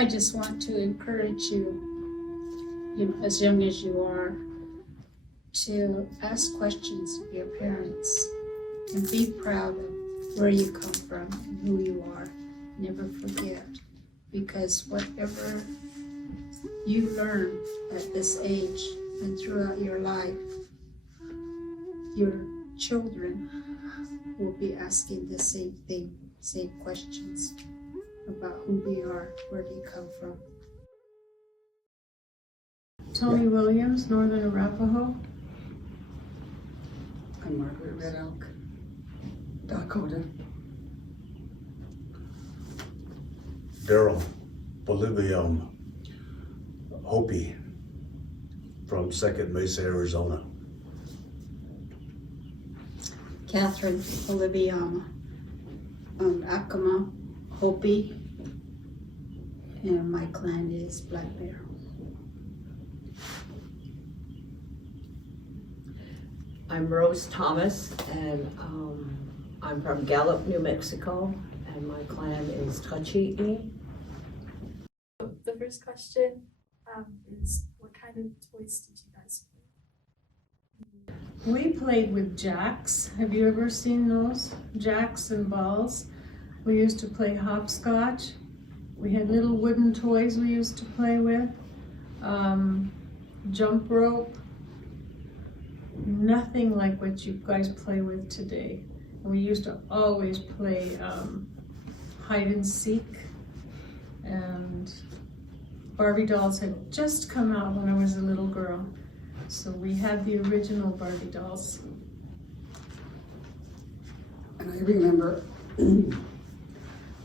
I just want to encourage you, as young as you are, to ask questions of your parents and be proud of where you come from and who you are. Never forget, because whatever you learn at this age and throughout your life, your children will be asking the same thing, same questions about who we are, where do you come from. Tony Williams, Northern Arapaho. I'm Margaret Red Elk, Dakota. Daryl Bolivia Hopi from Second Mesa, Arizona. Catherine Oliviama, Acoma, Hopi, and my clan is Black Bear. I'm Rose Thomas, and I'm from Gallup, New Mexico, and my clan is Tachi'i. The first question is, what kind of toys did you guys play? We played with jacks. Have you ever seen those? Jacks and balls. We used to play hopscotch. We had little wooden toys we used to play with. Jump rope. Nothing like what you guys play with today. And we used to always play hide and seek. And Barbie dolls had just come out when I was a little girl. So we had the original Barbie dolls. And I remember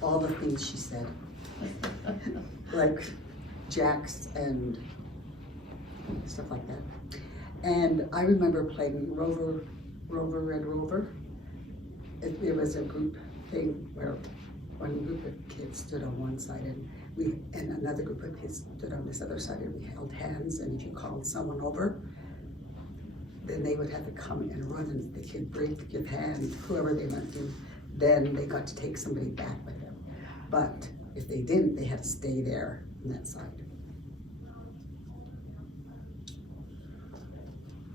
all the things she said, like jacks and stuff like that. And I remember playing Rover, Red Rover. It was a group thing where one group of kids stood on one side and another group of kids stood on this other side, and we held hands, and if you called someone over, then they would have to come and run, and they could break, give hand, whoever they went to, then they got to take somebody back with them. But if they didn't, they had to stay there on that side.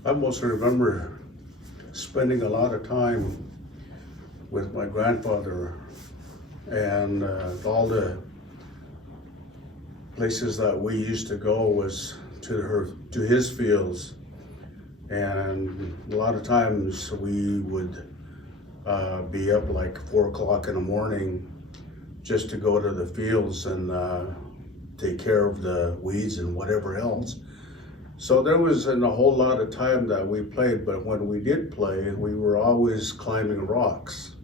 I mostly remember spending a lot of time with my grandfather, and all the places that we used to go was to his fields, and a lot of times we would be up like 4 o'clock in the morning just to go to the fields and take care of the weeds and whatever else. So there wasn't a whole lot of time that we played, but when we did play, we were always climbing rocks.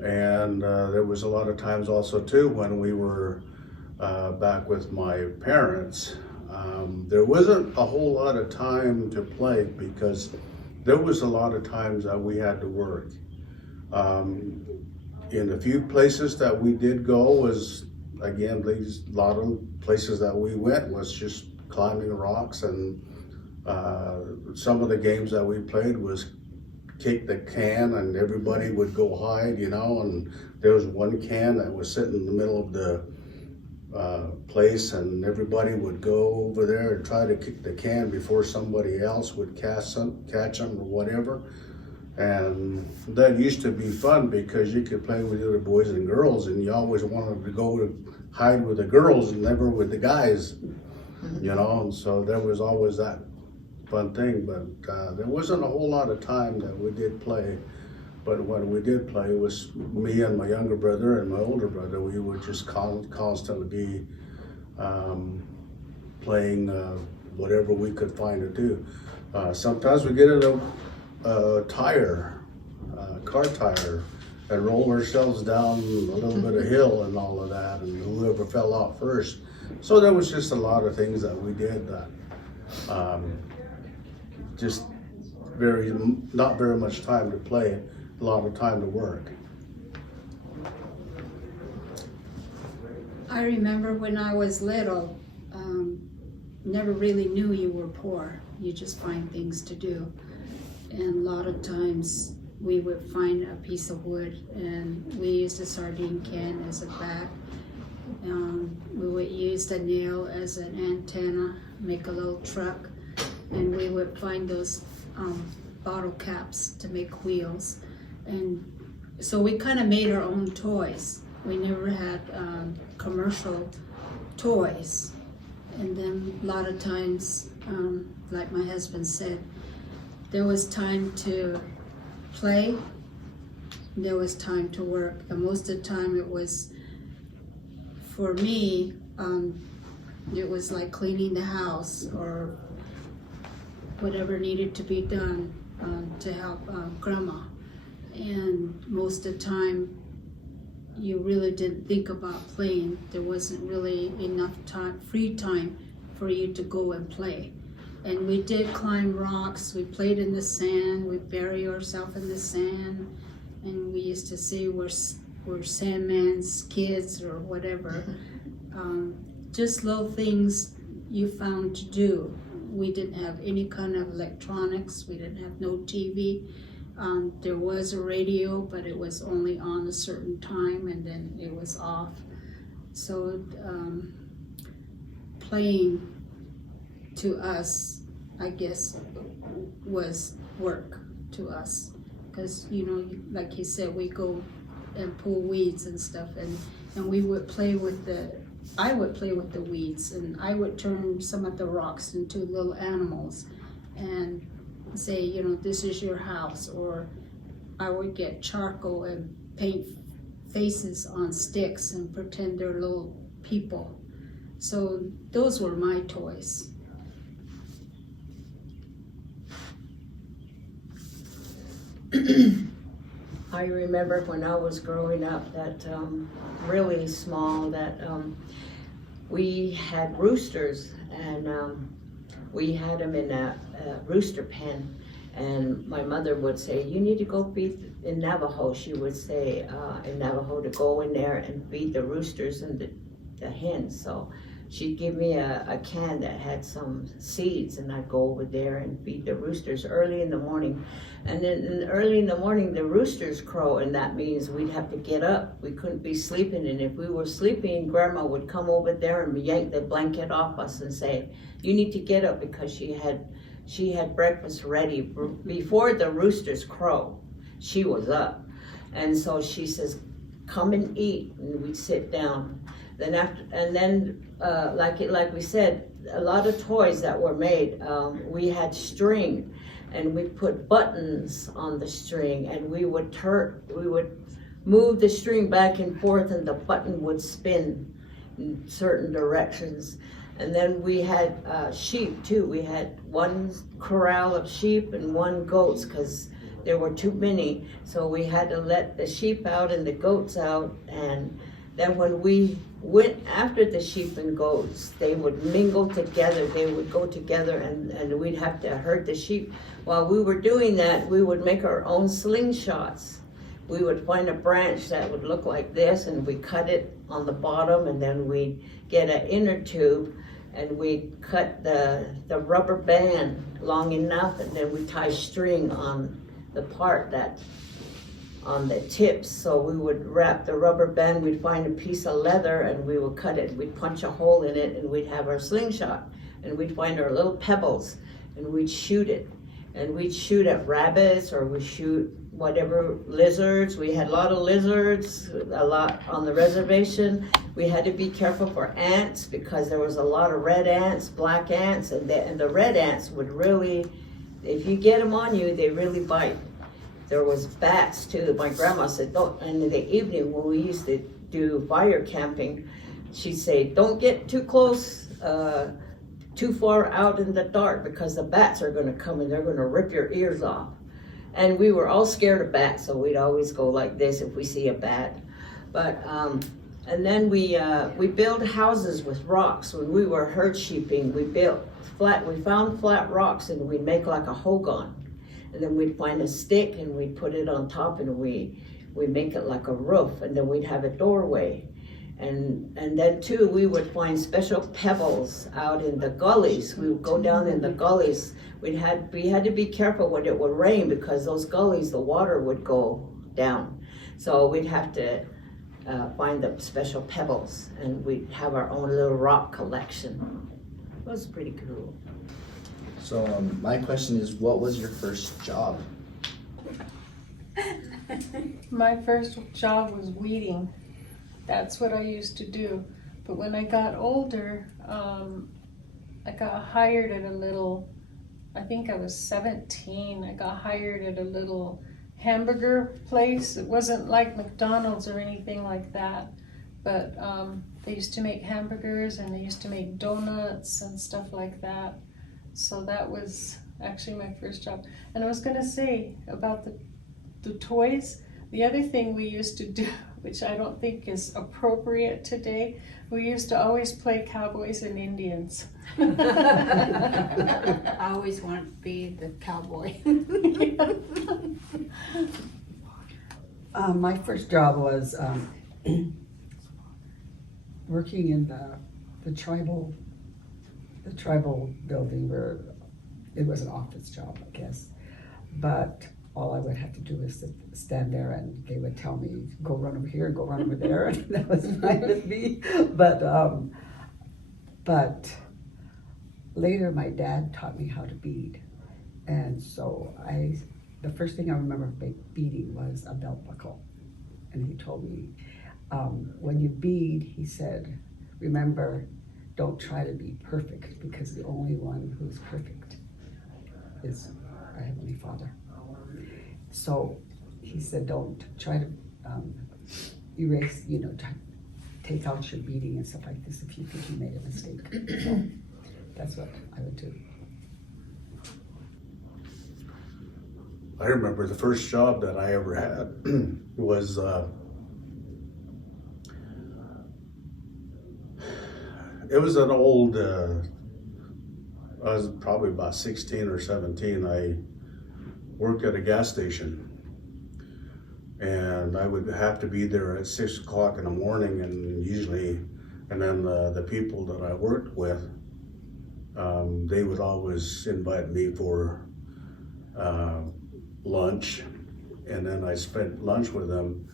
And there was a lot of times also too when we were back with my parents. There wasn't a whole lot of time to play because there was a lot of times that we had to work. In a few places that we did go was, again, a lot of places that we went was just climbing rocks, and some of the games that we played was kick the can and everybody would go hide, and there was one can that was sitting in the middle of the place, and everybody would go over there and try to kick the can before somebody else would catch them or whatever. And that used to be fun because you could play with the other boys and girls, and you always wanted to go to hide with the girls and never with the guys, and so there was always that fun thing. But there wasn't a whole lot of time that we did play. But when we did play, it was me and my younger brother and my older brother. We would just constantly be playing whatever we could find to do. Sometimes we get in a car tire, and roll ourselves down a little bit of hill and all of that, and whoever fell out first. So there was just a lot of things that we did that just not very much time to play, a lot of time to work. I remember when I was little, never really knew you were poor. You just find things to do. And a lot of times we would find a piece of wood and we used a sardine can as a bat, We would use the nail as an antenna, make a little truck, and we would find those bottle caps to make wheels. And so we kind of made our own toys. We never had commercial toys. And then a lot of times, like my husband said, there was time to play, there was time to work, and most of the time it was, for me, it was like cleaning the house or whatever needed to be done to help grandma. And most of the time, you really didn't think about playing. There wasn't really enough time, free time, for you to go and play. And we did climb rocks, we played in the sand, we bury ourselves in the sand, and we used to say we're Sandman's kids or whatever. Just little things you found to do. We didn't have any kind of electronics, we didn't have no TV. There was a radio, but it was only on a certain time and then it was off. So playing to us, I guess, was work to us. Because, you know, like he said, we go and pull weeds and stuff, and we would play with I would play with the weeds, and I would turn some of the rocks into little animals and say, you know, this is your house. Or I would get charcoal and paint faces on sticks and pretend they're little people. So those were my toys. I remember when I was growing up that really small that we had roosters, and we had them in a rooster pen, and my mother would say, you need to go feed, in Navajo she would say in Navajo, to go in there and feed the roosters and the hens. So she'd give me a can that had some seeds, and I'd go over there and feed the roosters early in the morning. And then early in the morning, the roosters crow, and that means we'd have to get up. We couldn't be sleeping, and if we were sleeping, Grandma would come over there and yank the blanket off us and say, you need to get up, because she had breakfast ready. Before the roosters crow, she was up. And so she says, come and eat, and we'd sit down. Then like we said, a lot of toys that were made, we had string, and we put buttons on the string, and we would move the string back and forth, and the button would spin in certain directions. And then we had sheep too. We had one corral of sheep and one goats, because there were too many. So we had to let the sheep out and the goats out. And then when we went after the sheep and goats, they would mingle together. They would go together, and we'd have to herd the sheep. While we were doing that, we would make our own slingshots. We would find a branch that would look like this, and we cut it on the bottom, and then we'd get an inner tube, and we cut the rubber band long enough, and then we tie string on the part that on the tips. So we would wrap the rubber band, we'd find a piece of leather, and we would cut it, we'd punch a hole in it, and we'd have our slingshot, and we'd find our little pebbles, and we'd shoot it. And we'd shoot at rabbits, or we'd shoot whatever, lizards. We had a lot of lizards, a lot on the reservation. We had to be careful for ants, because there was a lot of red ants, black ants, and the red ants would really, if you get them on you, they really bite. There was bats too. My grandma said, don't, and in the evening when we used to do fire camping, she'd say, don't get too close, too far out in the dark, because the bats are gonna come and they're gonna rip your ears off. And we were all scared of bats, so we'd always go like this if we see a bat. But, and then we built houses with rocks. When we were herd sheeping, we found flat rocks, and we'd make like a hogan. And then we'd find a stick, and we'd put it on top, and we make it like a roof, and then we'd have a doorway. And then too, we would find special pebbles out in the gullies. We would go down in the gullies. We had to be careful when it would rain, because those gullies, the water would go down. So we'd have to find the special pebbles, and we'd have our own little rock collection. It was pretty cool. So my question is, what was your first job? My first job was weeding. That's what I used to do. But when I got older, I got hired at a little, I think I was 17. I got hired at a little hamburger place. It wasn't like McDonald's or anything like that. But they used to make hamburgers and they used to make donuts and stuff like that. So that was actually my first job. And I was gonna say about the toys, the other thing we used to do, which I don't think is appropriate today, we used to always play cowboys and Indians. I always wanted to be the cowboy. My first job was working in the tribal building, where it was an office job, I guess. But all I would have to do is stand there, and they would tell me, go run over here, go run over there, and that was fine with me. But later my dad taught me how to bead. And so the first thing I remember beading was a belt buckle. And he told me, when you bead, he said, remember, don't try to be perfect, because the only one who's perfect is our Heavenly Father. So he said, don't try to erase, take out your beading and stuff like this if you think you made a mistake. So that's what I would do. I remember the first job that I ever had was it was an old, I was probably about 16 or 17. I worked at a gas station, and I would have to be there at 6 o'clock in the morning, and then the people that I worked with, they would always invite me for lunch, and then I spent lunch with them.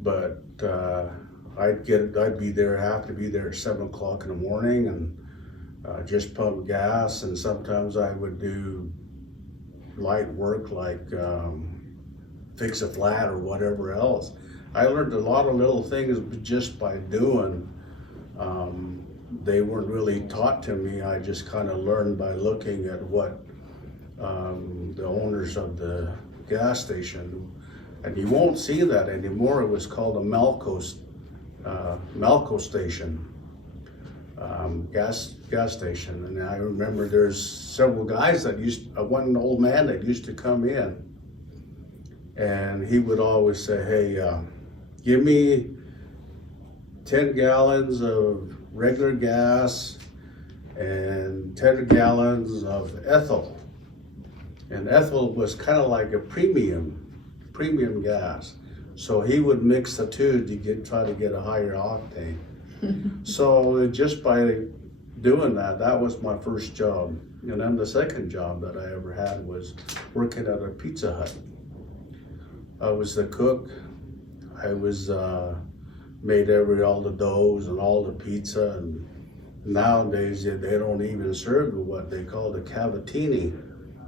But I'd have to be there at 7 o'clock in the morning, and just pump gas, and sometimes I would do light work like fix a flat or whatever else. I learned a lot of little things just by doing. They weren't really taught to me. I just kind of learned by looking at what the owners of the gas station, and you won't see that anymore. It was called a Melco station, gas station. And I remember there's several guys one old man that used to come in, and he would always say, hey, give me 10 gallons of regular gas and 10 gallons of ethyl. And ethyl was kind of like a premium gas. So he would mix the two to try to get a higher octane. So just by doing that was my first job. And then the second job that I ever had was working at a Pizza Hut. I was the cook. I was made all the doughs and all the pizza. And nowadays they don't even serve what they call the cavatini.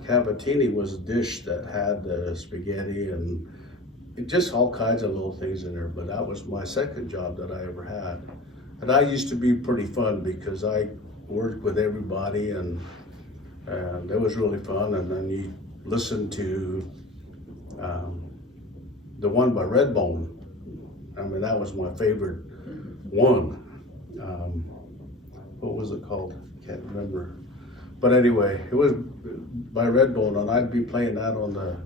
Cavatini was a dish that had the spaghetti and just all kinds of little things in there. But that was my second job that I ever had. And I used to be pretty fun because I worked with everybody, and it was really fun. And then you listen to the one by Redbone. I mean, that was my favorite one. What was it called? Can't remember. But anyway, it was by Redbone, and I'd be playing that on the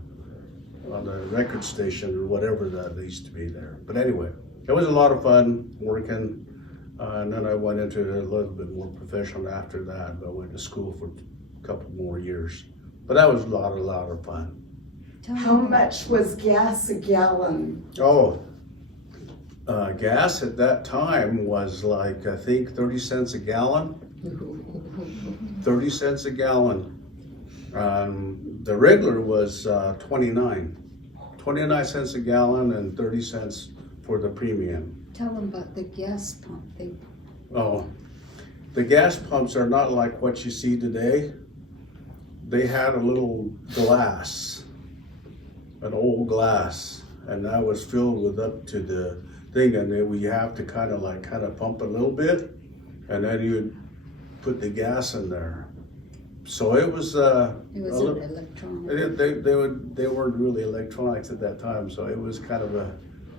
record station or whatever that used to be there. But anyway, it was a lot of fun working. And then I went into it a little bit more professional after that. I went to school for a couple more years. But that was a lot of fun. How much was gas a gallon? Oh, gas at that time was like, I think 30 cents a gallon. 30 cents a gallon. The regular was 29 cents a gallon and 30 cents for the premium. Tell them about the gas pump thing. Oh, the gas pumps are not like what you see today. They had a little glass, an old glass, and that was filled with up to the thing, and then we have to kind of pump a little bit, and then you'd put the gas in there. So it was It a was little, an electronic. they weren't really electronics at that time, so it was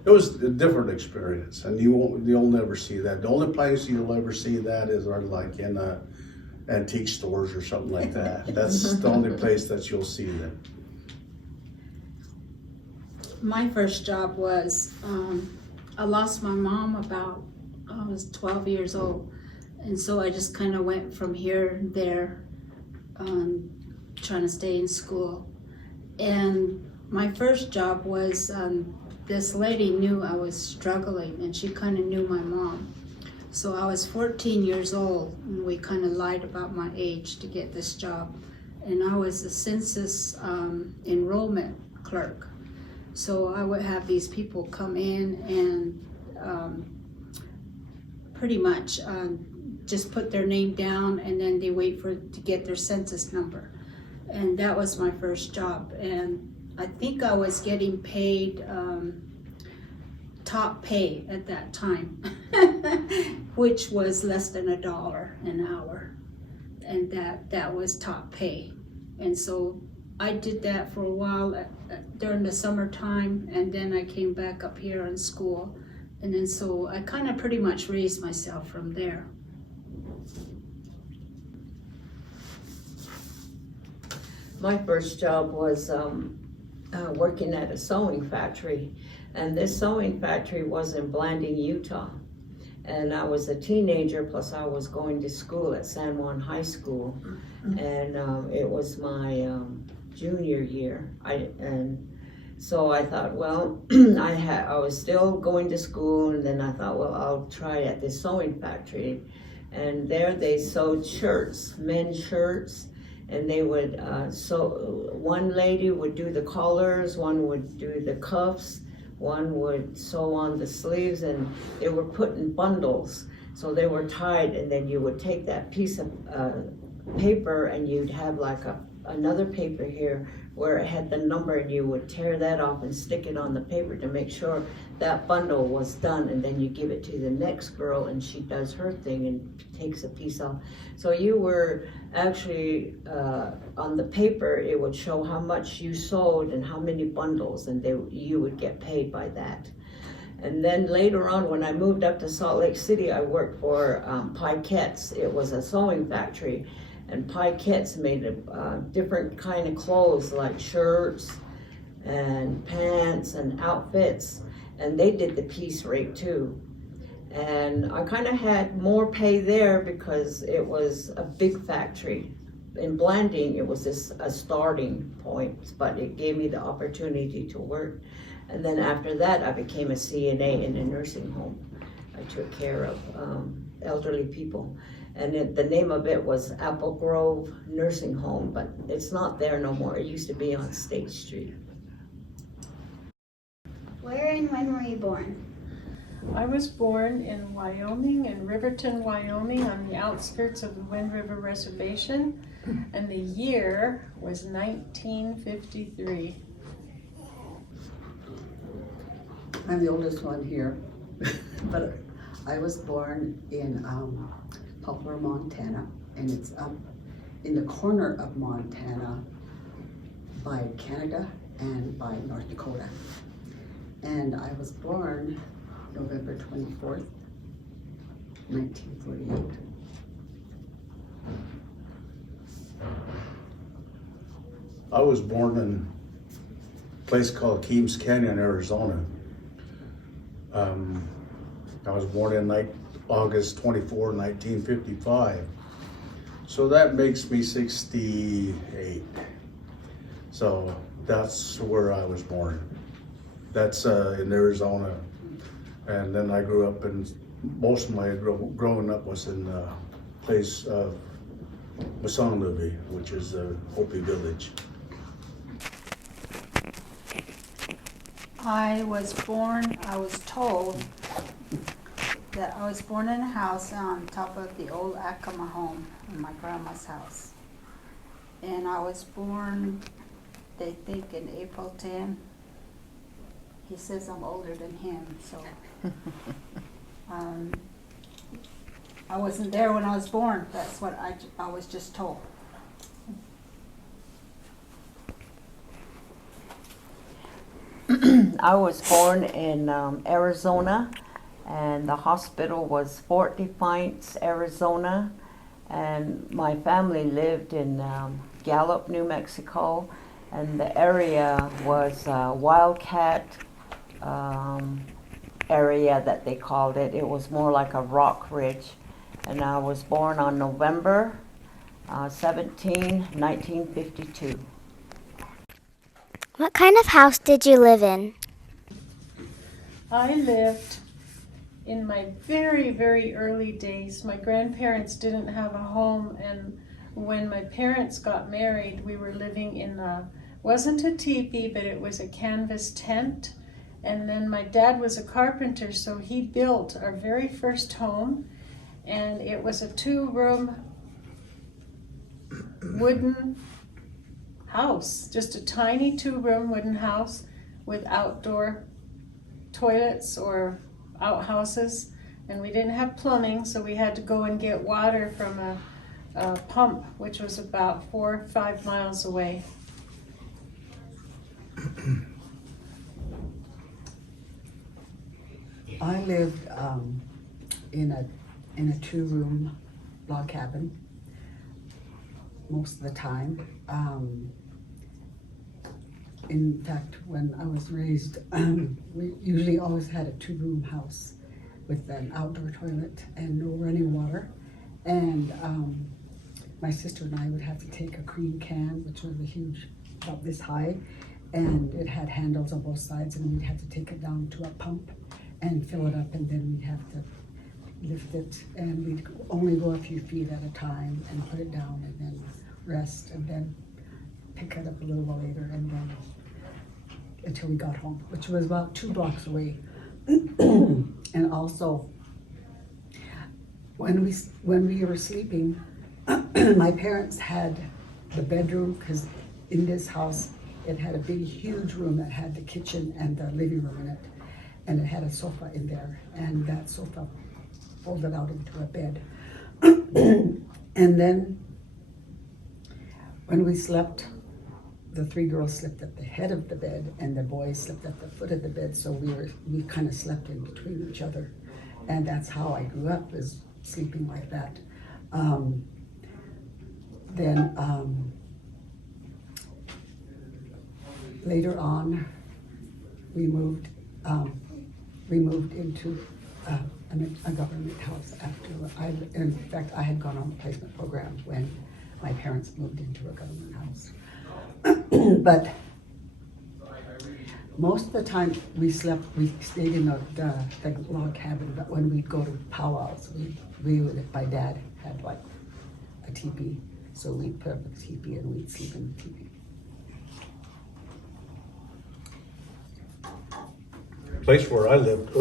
it was a different experience, and you'll never see that. The only place you'll ever see that is like in antique stores or something like that. That's the only place that you'll see that. My first job was, I lost my mom about, I was 12 years old. And so I just kind of went from here and there, trying to stay in school. And my first job was, this lady knew I was struggling, and she kind of knew my mom. So I was 14 years old, and we kind of lied about my age to get this job. And I was a census enrollment clerk. So I would have these people come in and pretty much just put their name down, and then they wait to get their census number. And that was my first job. And I think I was getting paid top pay at that time, which was less than $1 an hour. And that was top pay. And so I did that for a while during the summertime, and then I came back up here in school. And then so I kind of pretty much raised myself from there. My first job was working at a sewing factory, and this sewing factory was in Blanding, Utah. And I was a teenager, plus I was going to school at San Juan High School, and it was my junior year. So I thought, well, I was still going to school, and then I thought, well, I'll try at this sewing factory. And there they sewed shirts, men's shirts, and they would sew. One lady would do the collars, one would do the cuffs, one would sew on the sleeves, and they were put in bundles. So they were tied, and then you would take that piece of paper, and you'd have like another paper here where it had the number, and you would tear that off and stick it on the paper to make sure that bundle was done, and then you give it to the next girl, and she does her thing and takes a piece off. So you were actually, on the paper, it would show how much you sewed and how many bundles, and you would get paid by that. And then later on, when I moved up to Salt Lake City, I worked for Pikettes. It was a sewing factory, and Pikettes made a different kind of clothes, like shirts and pants and outfits, and they did the piece rate too. And I kind of had more pay there because it was a big factory. In Blanding, it was just a starting point, but it gave me the opportunity to work. And then after that, I became a CNA in a nursing home. I took care of elderly people. And the name of it was Apple Grove Nursing Home, but it's not there no more. It used to be on State Street. Where and when were you born? I was born in Wyoming, in Riverton, Wyoming, on the outskirts of the Wind River Reservation, and the year was 1953. I'm the oldest one here, but I was born in Poplar, Montana, and it's up in the corner of Montana by Canada and by North Dakota. And I was born November 24th, 1948. I was born in a place called Keams Canyon, Arizona. I was born in August 24, 1955. So that makes me 68. So that's where I was born. That's in Arizona. And then I grew up most of my growing up was in the place of Masanluvi, which is a Hopi village. I was told that I was born in a house on top of the old Acoma home in my grandma's house. And I was born, they think, in April 10. He says I'm older than him, so. I wasn't there when I was born. That's what I was just told. I was born in Arizona, and the hospital was Fort Defiance, Arizona, and my family lived in Gallup, New Mexico, and the area was Wildcat area that they called it. It was more like a rock ridge, and I was born on November 17, 1952. What kind of house did you live in? I lived in my very, very early days. My grandparents didn't have a home, and when my parents got married, we were living in wasn't a teepee, but it was a canvas tent. And then my dad was a carpenter, so he built our very first home, and it was a 2-room wooden house, just a tiny 2-room wooden house with outdoor toilets or outhouses, and we didn't have plumbing, so we had to go and get water from a pump, which was about 4 or 5 miles away. I lived in a 2-room log cabin most of the time. In fact, when I was raised, we usually always had a 2-room house with an outdoor toilet and no running water. And my sister and I would have to take a cream can, which was a huge, about this high, and it had handles on both sides, and we'd have to take it down to a pump and fill it up, and then we'd have to lift it, and we'd only go a few feet at a time and put it down and then rest, and then pick it up a little while later, and then until we got home, which was about 2 blocks away. And also, when we were sleeping, my parents had the bedroom, because in this house, it had a big, huge room that had the kitchen and the living room in it. And it had a sofa in there, and that sofa folded out into a bed. And then when we slept, the 3 girls slept at the head of the bed, and the boys slept at the foot of the bed, so we kind of slept in between each other. And that's how I grew up, is sleeping like that. Later on, we moved into a government house after in fact, I had gone on the placement program when my parents moved into a government house. But most of the time we stayed in the log cabin, but when we'd go to powwows, my dad had like a teepee, so we'd put up a teepee and we'd sleep in the teepee. Place where I lived,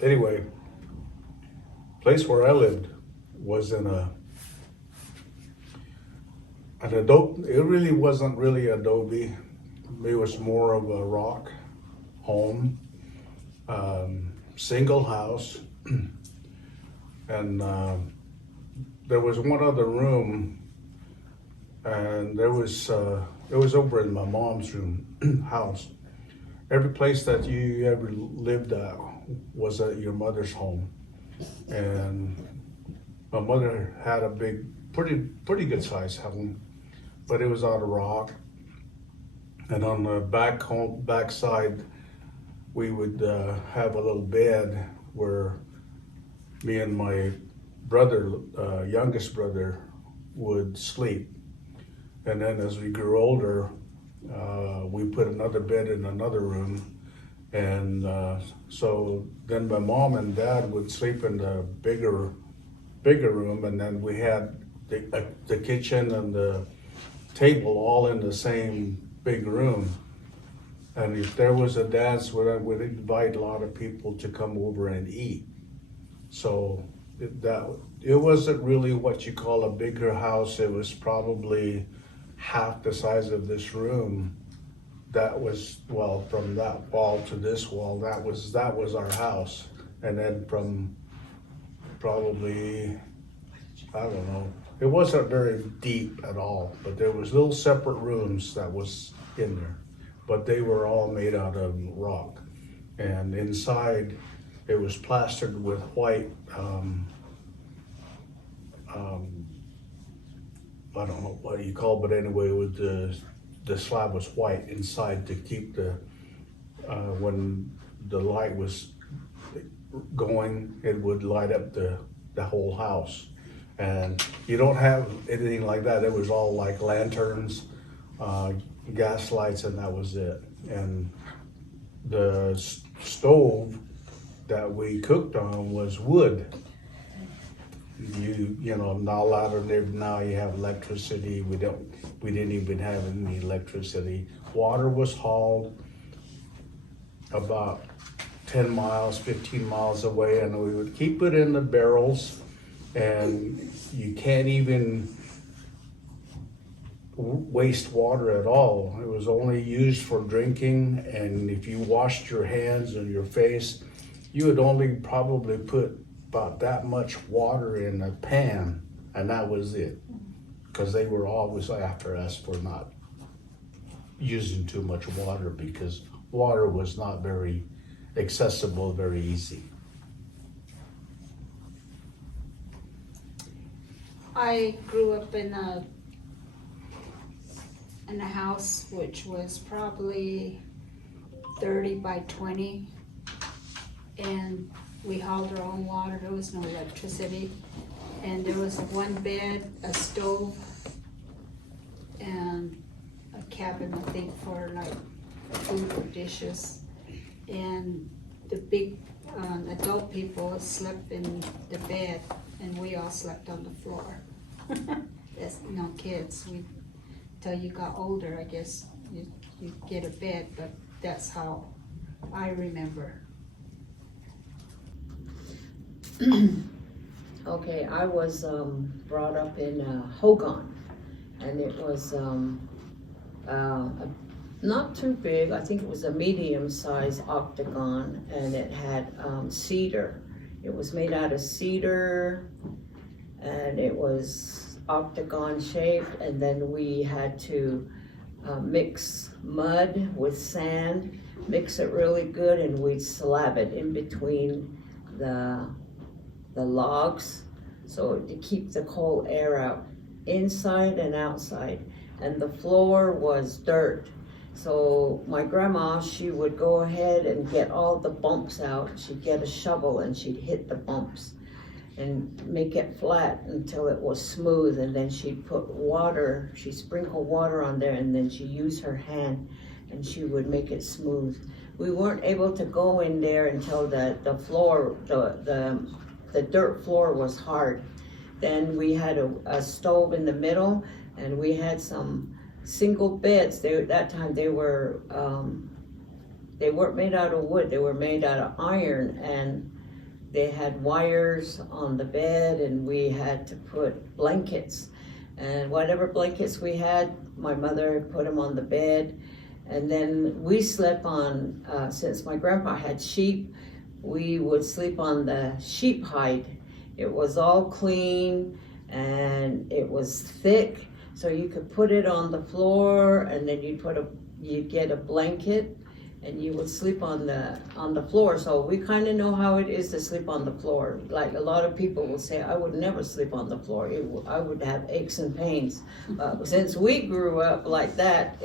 anyway, place where I lived was in an adobe. It really wasn't really adobe. It was more of a rock home, single house, and there was one other room, and it was over in my mom's room house. Every place that you ever lived at was at your mother's home, and my mother had a big, pretty good sized home, but it was out of rock. And on the back side, we would have a little bed where me and my brother, youngest brother, would sleep. And then as we grew older, we put another bed in another room. And so then my mom and dad would sleep in the bigger room, and then we had the kitchen and the table all in the same big room. And if there was a dance, I would invite a lot of people to come over and eat. So it wasn't really what you call a bigger house. It was probably half the size of this room. That was, well, from that wall to this wall, that was our house. And then from probably, I don't know, it wasn't very deep at all, but there was little separate rooms that was in there. But they were all made out of rock. And inside, it was plastered with white, I don't know what you call it, but anyway, with the slab was white inside to keep when the light was going, it would light up the whole house. And you don't have anything like that. It was all like lanterns, gas lights, and that was it. And the stove that we cooked on was wood. You know, now you have electricity. We didn't even have any electricity. Water was hauled about 10 miles, 15 miles away, and we would keep it in the barrels, and you can't even waste water at all. It was only used for drinking, and if you washed your hands and your face, you would only probably put about that much water in a pan, and that was it. Because they were always after us for not using too much water, because water was not very accessible, very easy. I grew up in a house which was probably 30 by 20, and we hauled our own water. There was no electricity, and there was one bed, a stove, and a cabin, I think, for like food or dishes. And the big adult people slept in the bed, and we all slept on the floor. That's no kids. Till you got older, I guess you get a bed, but that's how I remember. Okay, I was brought up in Hogan, and it was not too big. I think it was a medium-sized octagon, and it had cedar. It was made out of cedar, and it was octagon shaped, and then we had to mix mud with sand, mix it really good, and we'd slab it in between the logs, so to keep the cold air out inside and outside. And the floor was dirt, so my grandma, she would go ahead and get all the bumps out. She'd get a shovel and she'd hit the bumps and make it flat until it was smooth, and then she'd put water, she'd sprinkle water on there, and then she'd use her hand and she would make it smooth. We weren't able to go in there until the floor, the dirt floor was hard. Then we had a stove in the middle, and we had some single beds. That time they weren't made out of wood, they were made out of iron, and they had wires on the bed, and we had to put blankets. And whatever blankets we had, my mother put them on the bed. And then we slept on, since my grandpa had sheep, we would sleep on the sheep hide. It was all clean and it was thick, so you could put it on the floor, and then you'd get a blanket and you would sleep on the floor. So we kind of know how it is to sleep on the floor. Like a lot of people will say, I would never sleep on the floor. I would have aches and pains. Since we grew up like that,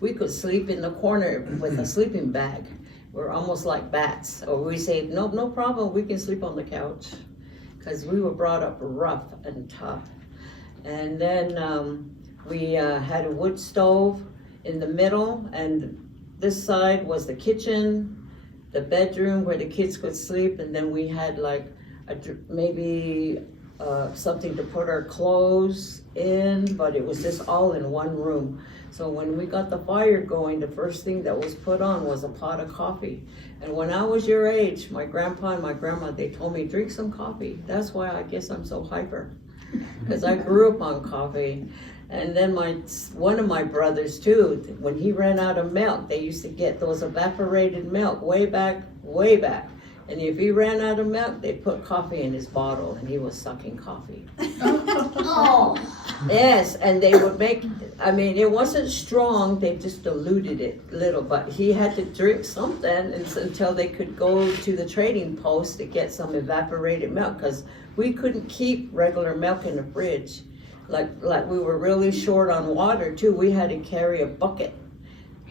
we could sleep in the corner with a sleeping bag. We're almost like bats. Or we say, no problem, we can sleep on the couch. Because we were brought up rough and tough. And then we had a wood stove in the middle, and this side was the kitchen, the bedroom where the kids could sleep, and then we had like maybe something to put our clothes in, but it was just all in one room. So when we got the fire going, the first thing that was put on was a pot of coffee. And when I was your age, my grandpa and my grandma, they told me, drink some coffee. That's why I guess I'm so hyper, because I grew up on coffee. And then one of my brothers too, when he ran out of milk, they used to get those evaporated milk way back. And if he ran out of milk, they'd put coffee in his bottle and he was sucking coffee. Oh. Yes, and they would make, I mean, it wasn't strong, they just diluted it a little, but he had to drink something until they could go to the trading post to get some evaporated milk, because we couldn't keep regular milk in the fridge. Like we were really short on water too, we had to carry a bucket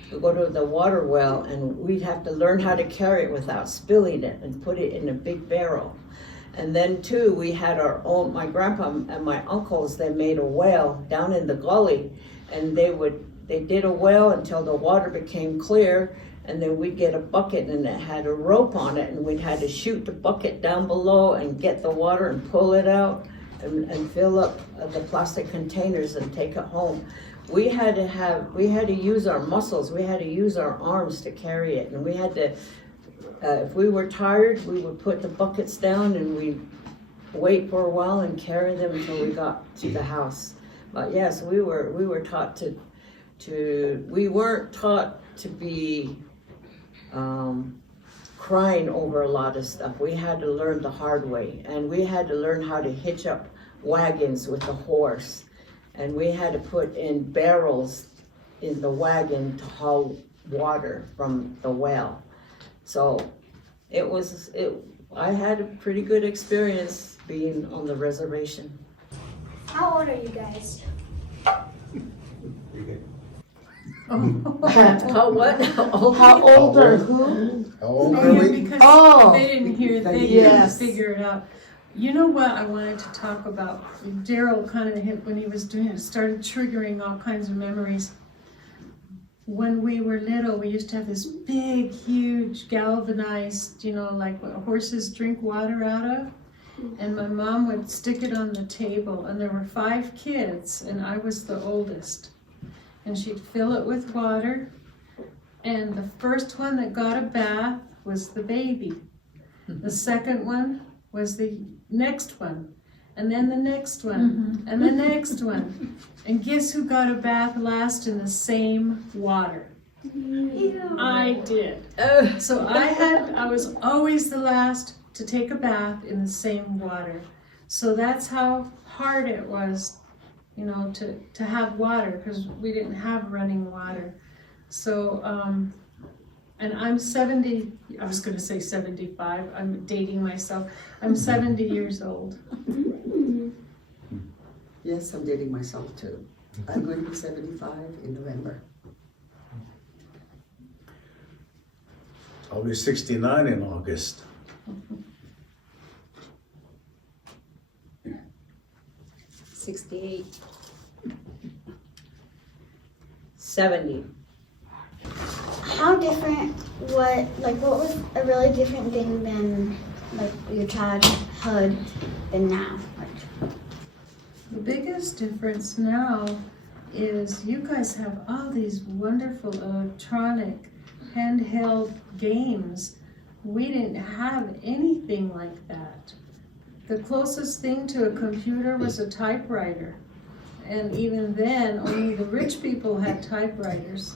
to go to the water well, and we'd have to learn how to carry it without spilling it and put it in a big barrel. And then too, we had our own, my grandpa and my uncles, they made a well down in the gully, and they did a well until the water became clear, and then we'd get a bucket and it had a rope on it, and we'd had to shoot the bucket down below and get the water and pull it out and fill up the plastic containers and take it home. We had to use our muscles, we had to use our arms to carry it, and we had to, if we were tired, we would put the buckets down and we'd wait for a while and carry them until we got to the house. But yes, we were taught we weren't taught to be crying over a lot of stuff. We had to learn the hard way, and we had to learn how to hitch up wagons with a horse. And we had to put in barrels in the to haul water from the well. So I had a pretty good experience being on the reservation. How old are you guys? How what? How old are who? How old are we? Because Oh. they didn't hear, they Yes. didn't figure it out. You know what I wanted to talk about? Daryl kind of hit, when he was doing it, started triggering all kinds of memories. When we were little, we used to have this big, huge, galvanized, like what horses drink water out of. And my mom would stick it on the table, and there were 5 kids, and I was the oldest. And she'd fill it with water, and the first one that got a bath was the baby. The second one was the next one, and then the next one, and the next one. And guess who got a bath last in the same water? I did. So I was always the last to take a bath in the same water. So that's how hard it was, to have water, because we didn't have running water. So, and I'm 70, I was gonna say 75, I'm dating myself. I'm 70 years old. Yes, I'm dating myself too. I'm going to be 75 in November. I'll be 69 in August. $68. 70. How different, what was a really different thing than your childhood than now? The biggest difference now is you guys have all these wonderful electronic handheld games. We didn't have anything like that. The closest thing to a computer was a typewriter. And even then, only the rich people had typewriters.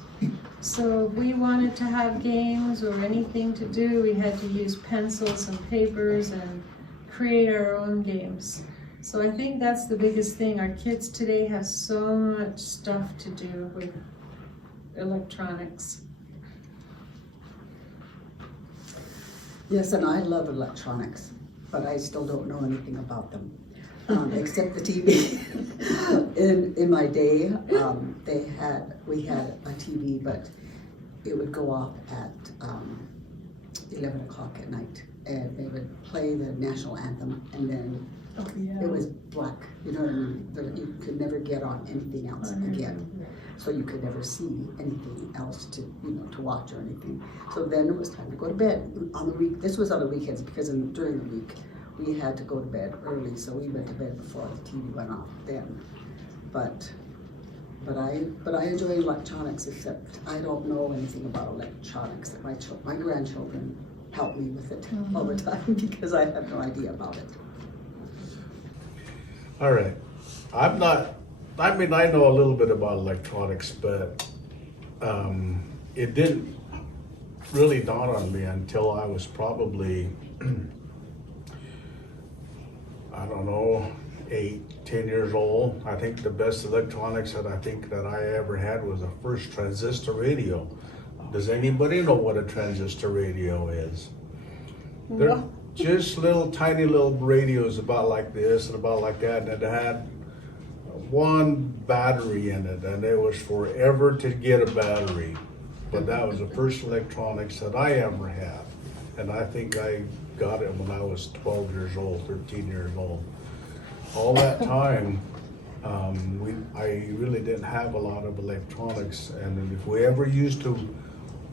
So if we wanted to have games or anything to do, we had to use pencils and papers and create our own games. So I think that's the biggest thing. Our kids today have so much stuff to do with electronics. Yes, and I love electronics, but I still don't know anything about them, except the TV. In my day, we had a TV, but it would go off at 11 o'clock at night, and they would play the national anthem, and then it was black. You know what I mean? You could never get on anything else again, so you could never see anything else to watch or anything. So then it was time to go to bed on the week. This was on the weekends, because during the week we had to go to bed early, so we went to bed before the TV went off then. But But I enjoy electronics, except I don't know anything about electronics. My grandchildren help me with it all the time because I have no idea about it. All right. I know a little bit about electronics, but it didn't really dawn on me until I was probably, I don't know, 8, 10 years old. I think the best electronics that I ever had was a first transistor radio. Does anybody know what a transistor radio is? They're just tiny little radios about like this and about like that, and it had one battery in it, and it was forever to get a battery. But that was the first electronics that I ever had. And I think I got it when I was 12 years old, 13 years old. All that time, I really didn't have a lot of electronics. And if we ever used to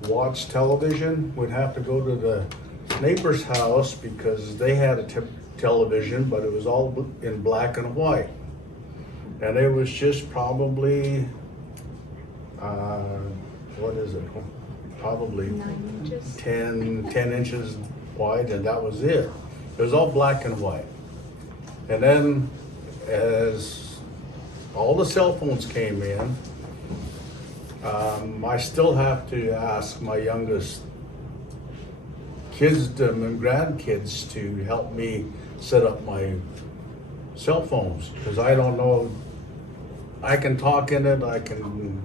watch television, we'd have to go to the neighbor's house because they had a television, but it was all in black and white. And it was just probably, what is it? Probably 9 inches. 10 inches wide, and that was it. It was all black and white. And then as all the cell phones came in, I still have to ask my youngest kids and grandkids to help me set up my cell phones, because I don't know. I can talk in it, I can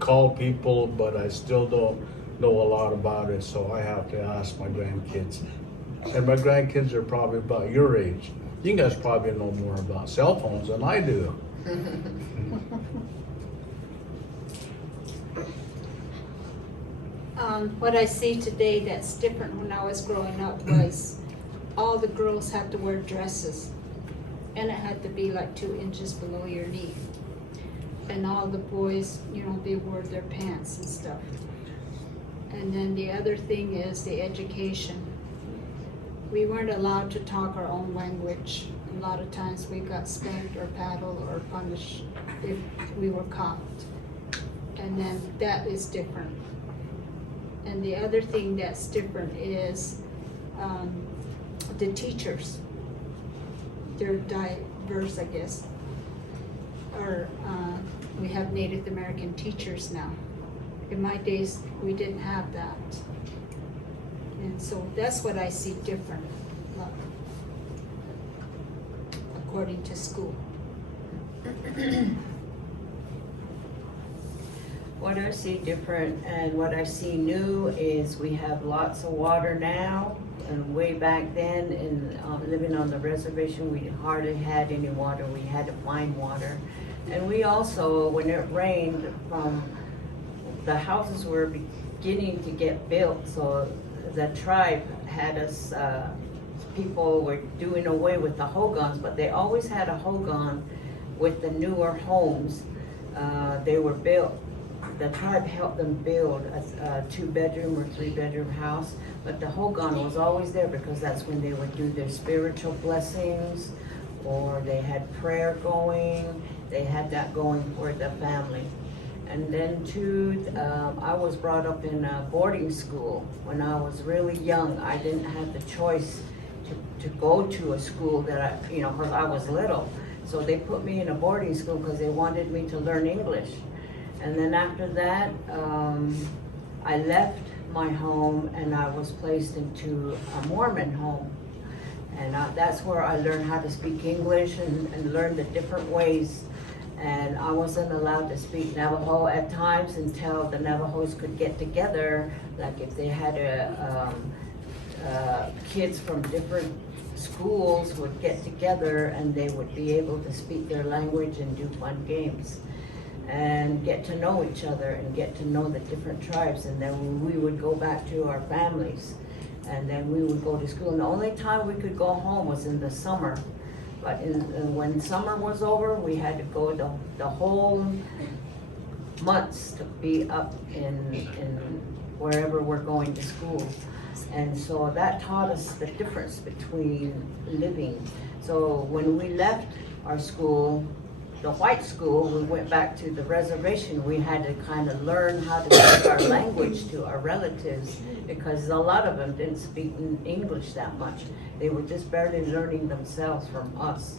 call people, but I still don't know a lot about it, so I have to ask my grandkids. And my grandkids are probably about your age. You guys probably know more about cell phones than I do. What I see today that's different when I was growing up was all the girls had to wear dresses, and it had to be like 2 inches below your knee. And all the boys, they wore their pants and stuff. And then the other thing is the education. We weren't allowed to talk our own language. A lot of times we got spanked or paddled or punished if we were caught. And then that is different. And the other thing that's different is the teachers. They're diverse, I guess. Or we have Native American teachers now. In my days, we didn't have that. And so that's what I see different, according to school. What I see different and what I see new is we have lots of water now, and way back then, in living on the reservation, we hardly had any water. We had to find water. And we also, when it rained, the houses were beginning to get built, so the tribe had us, people were doing away with the hogans, but they always had a hogan with the newer homes. They were built. The tribe helped them build a 2-bedroom or 3-bedroom house, but the hogan was always there because that's when they would do their spiritual blessings, or they had prayer going. They had that going for the family. And then too, I was brought up in a boarding school. When I was really young, I didn't have the choice to go to a school that because I was little. So they put me in a boarding school because they wanted me to learn English. And then after that, I left my home and I was placed into a Mormon home. And that's where I learned how to speak English and learn the different ways. And I wasn't allowed to speak Navajo at times until the Navajos could get together. Like if they had kids from different schools would get together and they would be able to speak their language and do fun games and get to know each other and get to know the different tribes. And then we would go back to our families, and then we would go to school. And the only time we could go home was in the summer. But when summer was over, we had to go the whole months to be up in wherever we're going to school. And so that taught us the difference between living. So when we left our school, the white school, we went back to the reservation, we had to kind of learn how to speak our language to our relatives, because a lot of them didn't speak English that much. They were just barely learning themselves from us.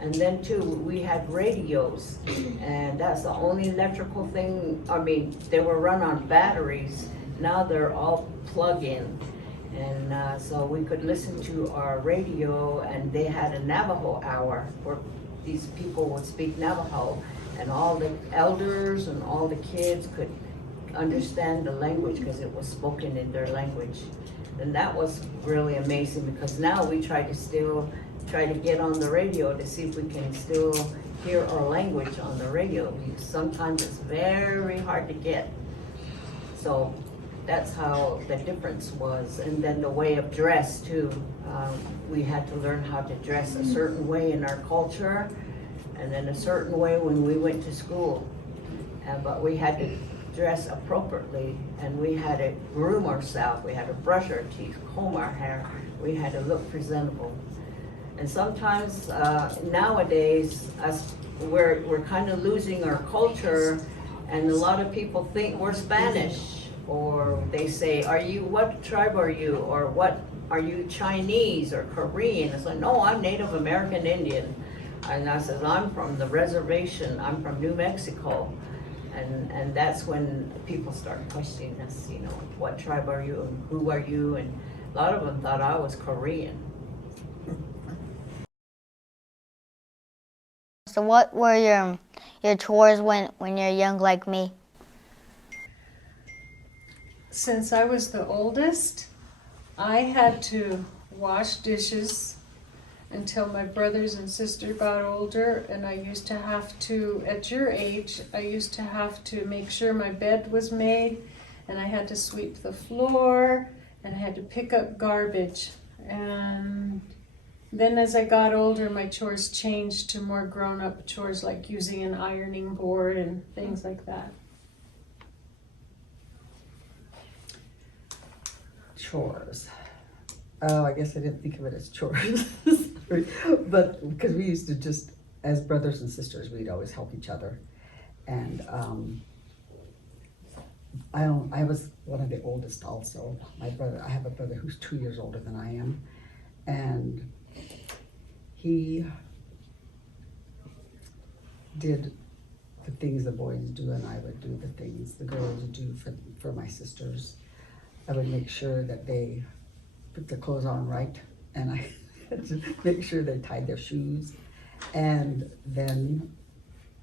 And then too, we had radios, and that's the only electrical thing, I mean, they were run on batteries, now they're all plug-in. And so we could listen to our radio, and they had a Navajo hour where these people would speak Navajo, and all the elders and all the kids could understand the language because it was spoken in their language. And that was really amazing, because now we try to get on the radio to see if we can still hear our language on the radio. Sometimes it's very hard to get. So that's how the difference was. And then the way of dress too. We had to learn how to dress a certain way in our culture, and then a certain way when we went to school. But we had to dress appropriately, and we had to groom ourselves. We had to brush our teeth, comb our hair. We had to look presentable. And sometimes nowadays, we're kind of losing our culture, and a lot of people think we're Spanish, or they say, what tribe are you? Or what, are you Chinese or Korean? It's like, no, I'm Native American Indian. And I says, I'm from the reservation, I'm from New Mexico. And that's when people start questioning us, you know, what tribe are you, and who are you? And a lot of them thought I was Korean. So what were your chores when you're young like me? Since I was the oldest, I had to wash dishes until my brothers and sisters got older, and I used to have to, at your age, I used to have to make sure my bed was made, and I had to sweep the floor, and I had to pick up garbage. And then as I got older, my chores changed to more grown-up chores, like using an ironing board and things like that. Chores. Oh, I guess I didn't think of it as chores. But because we used to just, as brothers and sisters, we'd always help each other. And I was one of the oldest also. I have a brother who's 2 years older than I am. And he did the things the boys do, and I would do the things the girls would do for my sisters. I would make sure that they put their clothes on right, and I had to make sure they tied their shoes. And then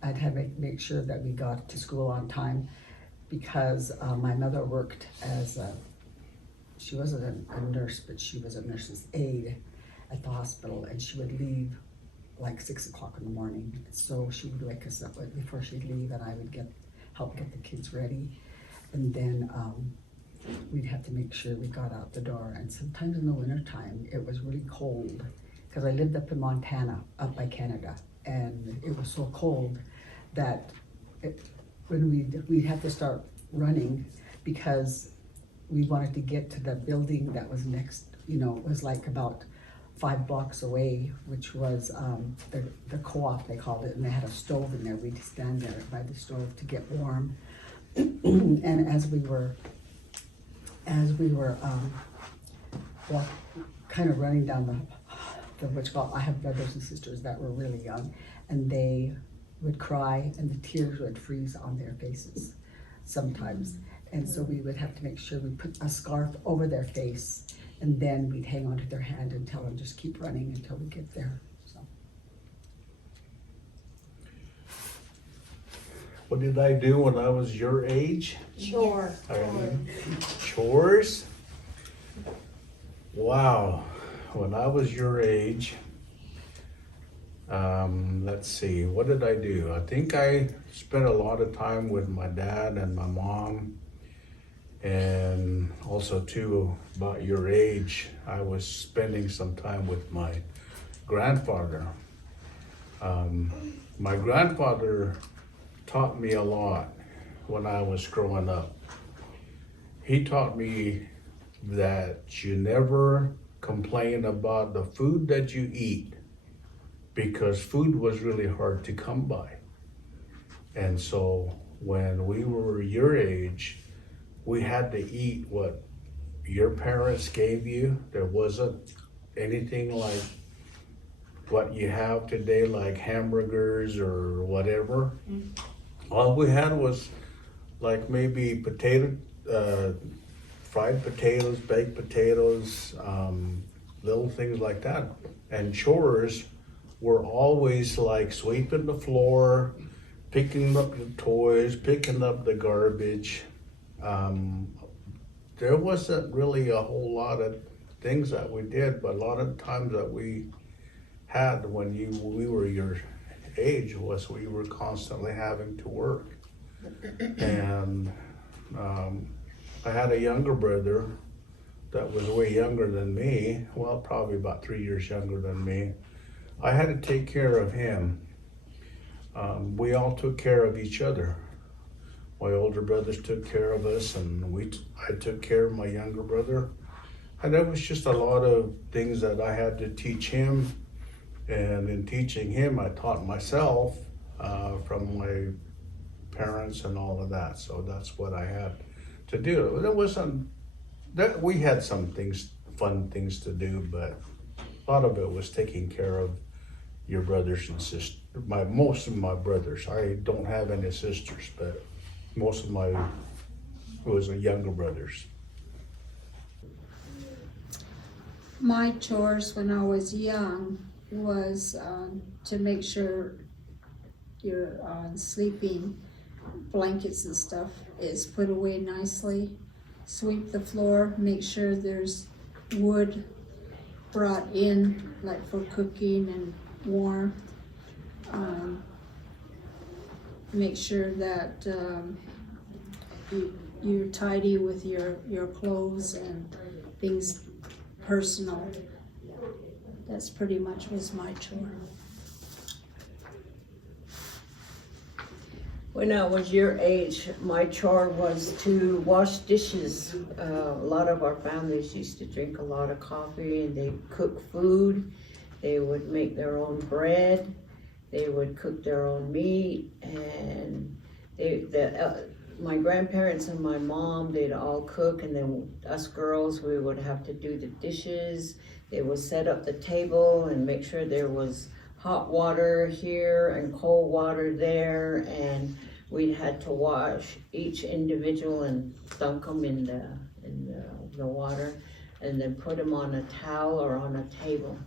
I'd have to make sure that we got to school on time, because my mother worked as she wasn't a nurse, but she was a nurse's aide at the hospital, and she would leave like 6 o'clock in the morning. So she would wake us up before she'd leave, and I would help get the kids ready. And then we'd have to make sure we got out the door. And sometimes in the wintertime, it was really cold, because I lived up in Montana, up by Canada, and it was so cold that when we'd have to start running, because we wanted to get to the building that was next, you know, it was like about 5 blocks away, which was the co-op, they called it, and they had a stove in there. We'd stand there by the stove to get warm. And as we were kind of running down I have brothers and sisters that were really young, and they would cry, and the tears would freeze on their faces sometimes. And so we would have to make sure we put a scarf over their face, and then we'd hang onto their hand and tell them just keep running until we get there. So. What did I do when I was your age? Chore. Chores? Wow. When I was your age, let's see, what did I do? I think I spent a lot of time with my dad and my mom. And also too, about your age, I was spending some time with my grandfather. My grandfather taught me a lot when I was growing up. He taught me that you never complain about the food that you eat, because food was really hard to come by. And so when we were your age, we had to eat what your parents gave you. There wasn't anything like what you have today, like hamburgers or whatever. All we had was like maybe fried potatoes, baked potatoes, little things like that. And chores were always like sweeping the floor, picking up the toys, picking up the garbage. There wasn't really a whole lot of things that we did, but a lot of times that we had when we were your age was we were constantly having to work. And I had a younger brother that was way younger than me, well, probably about 3 years younger than me. I had to take care of him. We all took care of each other. My older brothers took care of us, and I took care of my younger brother. And there was just a lot of things that I had to teach him. And in teaching him, I taught myself from my parents and all of that. So that's what I had to do. We had some things, fun things to do, but a lot of it was taking care of your brothers and sisters. Most of my brothers. I don't have any sisters, but most of it was younger brothers. My chores when I was young was to make sure your sleeping blankets and stuff is put away nicely, sweep the floor, make sure there's wood brought in, like for cooking and warmth. Make sure that you're tidy with your clothes and things personal. That's pretty much was my chore. When I was your age, my chore was to wash dishes. A lot of our families used to drink a lot of coffee, and they cook food. They would make their own bread. They would cook their own meat, and my grandparents and my mom, they'd all cook, and then us girls, we would have to do the dishes. They would set up the table and make sure there was hot water here and cold water there, and we had to wash each individual and dunk them in the water, and then put them on a towel or on a table.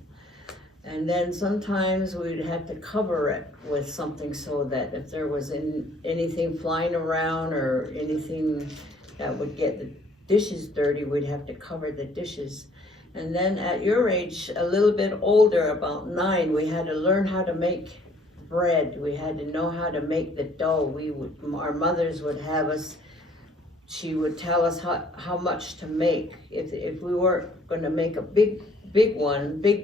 And then sometimes we'd have to cover it with something so that if there was anything flying around or anything that would get the dishes dirty, we'd have to cover the dishes. And then at your age, a little bit older, about 9, we had to learn how to make bread. We had to know how to make the dough. Our mothers would have us, she would tell us how much to make. If we weren't gonna make a big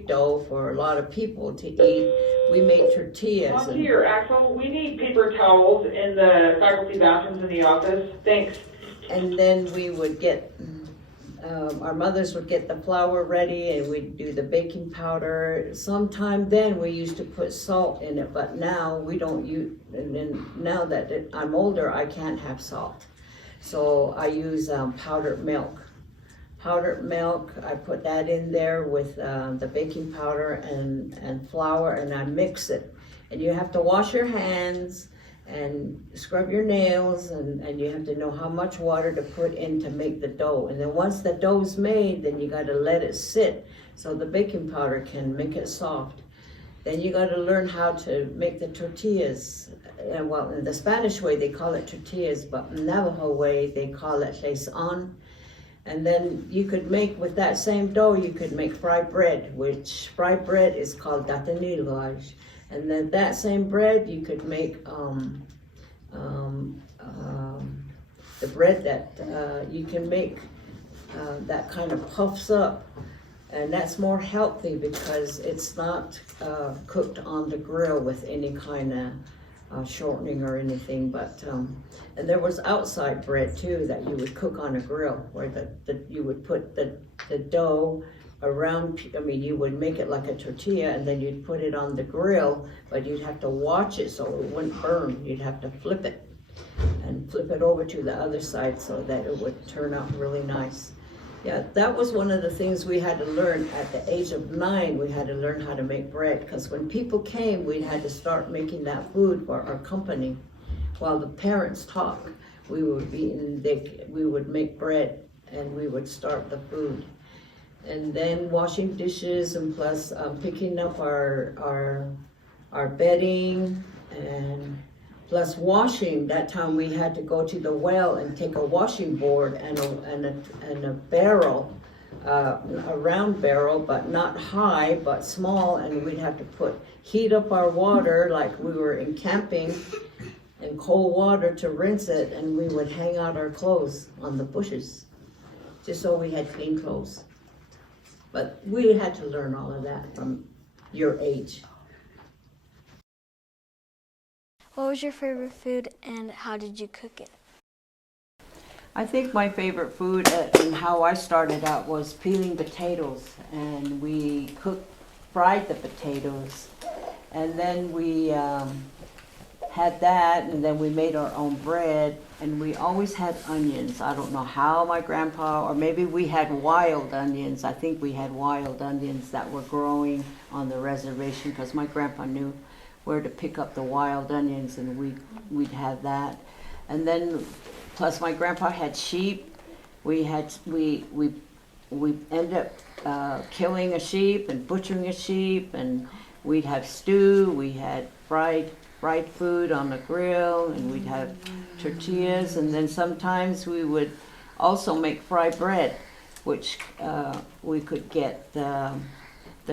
dough for a lot of people to eat, we made tortillas. Here, Axel, we need paper towels in the faculty bathrooms in the office. Thanks. And then we would get, our mothers would get the flour ready, and we'd do the baking powder. Sometime then we used to put salt in it, but now we don't use, and then now that I'm older, I can't have salt. So I use powdered milk. Powdered milk, I put that in there with the baking powder and flour, and I mix it. And you have to wash your hands and scrub your nails, and you have to know how much water to put in to make the dough. And then once the dough's made, then you gotta let it sit so the baking powder can make it soft. Then you gotta learn how to make the tortillas. And well, in the Spanish way, they call it tortillas, but in Navajo way, they call it leson. And then you could make, with that same dough, you could make fried bread, which fried bread is called tatanilguaj. And then that same bread, you could make the bread that you can make that kind of puffs up. And that's more healthy because it's not cooked on the grill with any kind of shortening or anything, but and there was outside bread too that you would cook on a grill, where you would put the dough you would make it like a tortilla and then you'd put it on the grill, but you'd have to watch it so it wouldn't burn. You'd have to flip it and flip it over to the other side so that it would turn out really nice. Yeah, that was one of the things we had to learn at the age of 9. We had to learn how to make bread, because when people came, we had to start making that food for our company. While the parents talk, we would make bread and we would start the food. And then washing dishes, and plus picking up our bedding, and plus washing. That time we had to go to the well and take a washing board and a barrel, a round barrel, but not high, but small, and we'd have to heat up our water like we were in camping, in cold water to rinse it, and we would hang out our clothes on the bushes, just so we had clean clothes. But we had to learn all of that from your age. What was your favorite food and how did you cook it? I think my favorite food and how I started out was peeling potatoes, and we fried the potatoes, and then we had that, and then we made our own bread, and we always had onions. I don't know how my grandpa, or maybe we had wild onions. I think we had wild onions that were growing on the reservation, because my grandpa knew where to pick up the wild onions, and we'd have that. And then plus my grandpa had sheep. We ended up killing a sheep and butchering a sheep, and we'd have stew. We had fried food on the grill, and we'd have tortillas, and then sometimes we would also make fried bread, which we could get the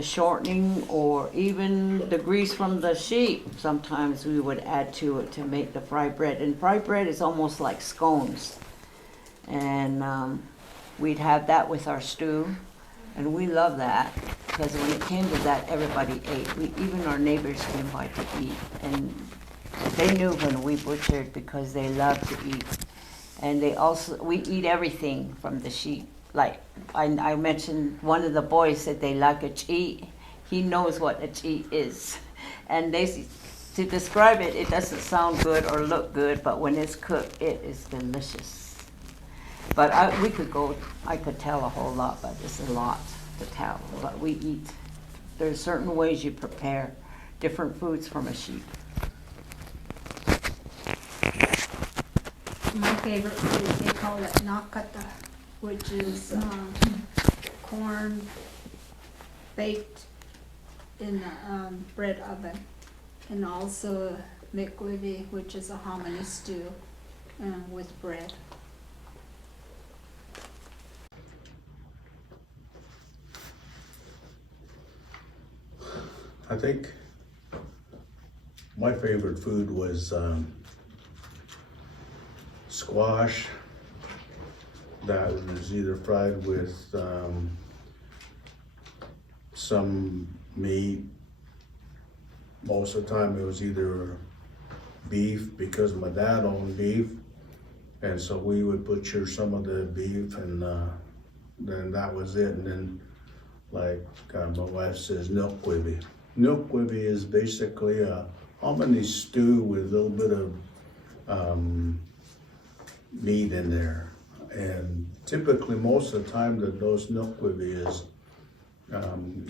shortening or even the grease from the sheep. Sometimes we would add to it to make the fried bread, and fried bread is almost like scones, and we'd have that with our stew, and we love that, because when it came to that, everybody ate. Even our neighbors came by to eat, and they knew when we butchered because they loved to eat. And we eat everything from the sheep. Like I mentioned, one of the boys said they like a cheat. He knows what a cheat is. And to describe it, it doesn't sound good or look good, but when it's cooked, it is delicious. But I could tell a whole lot, but it's a lot to tell. But we eat. There's certain ways you prepare different foods from a sheep. My favorite food, they call it nakata, which is corn baked in the bread oven, and also mekwivi, which is a hominy stew with bread. I think my favorite food was squash that was either fried with some meat. Most of the time it was either beef, because my dad owned beef, and so we would butcher some of the beef, and then that was it. And then like my wife says, nilkwivi. Nilkwivi is basically a hominy stew with a little bit of meat in there, and typically most of the time that those nilkwivi is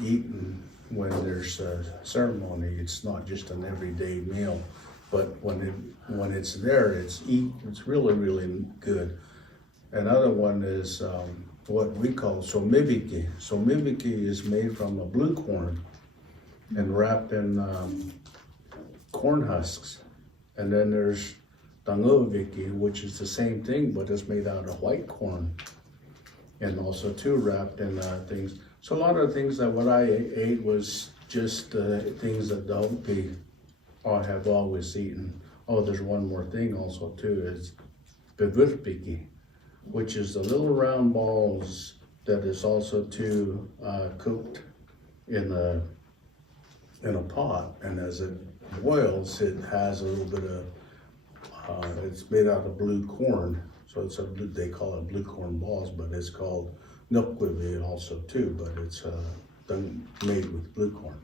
eaten when there's a ceremony. It's not just an everyday meal, but when it's there, it's really, really good. Another one is what we call somiviki. Somiviki is made from a blue corn and wrapped in corn husks. And then there's tangoviki, which is the same thing, but it's made out of white corn, and also too wrapped in things. So a lot of things that what I ate was just things that the Hopi have always eaten. Oh, there's one more thing also too, is bevurpiki, which is the little round balls that is also too cooked in a pot, and as it boils, it has a little bit of it's made out of blue corn, so they call it blue corn balls, but it's called milkweed also too, but it's done made with blue corn.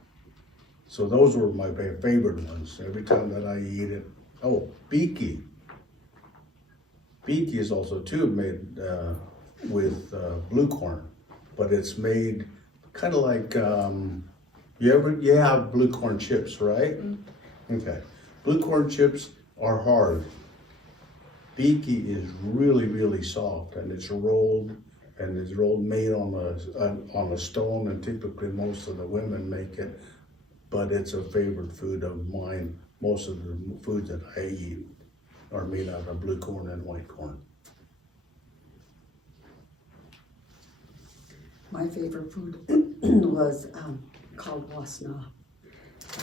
So those were my favorite ones. Every time that I eat it. Oh, beaky. Beaky is also too made with blue corn, but it's made kind of like you have blue corn chips, right? Okay, blue corn chips are hard. Beaky is really soft, and it's rolled made on a stone, and typically most of the women make it. But it's a favorite food of mine. Most of the foods that I eat are made out of blue corn and white corn. My favorite food was called wasna,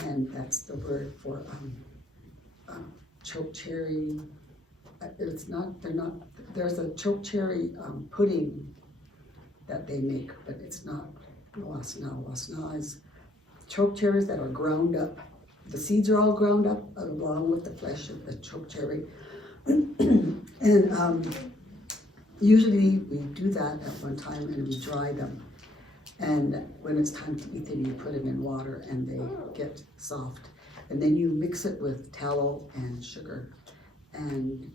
and that's the word for choke cherry. It's not. They're not. There's a choke cherry pudding that they make, but it's not wasna. Wasna is choke cherries that are ground up. The seeds are all ground up along with the flesh of the choke cherry. And usually we do that at one time and we dry them. And when it's time to eat them, you put them in water and they get soft. And then you mix it with tallow and sugar. And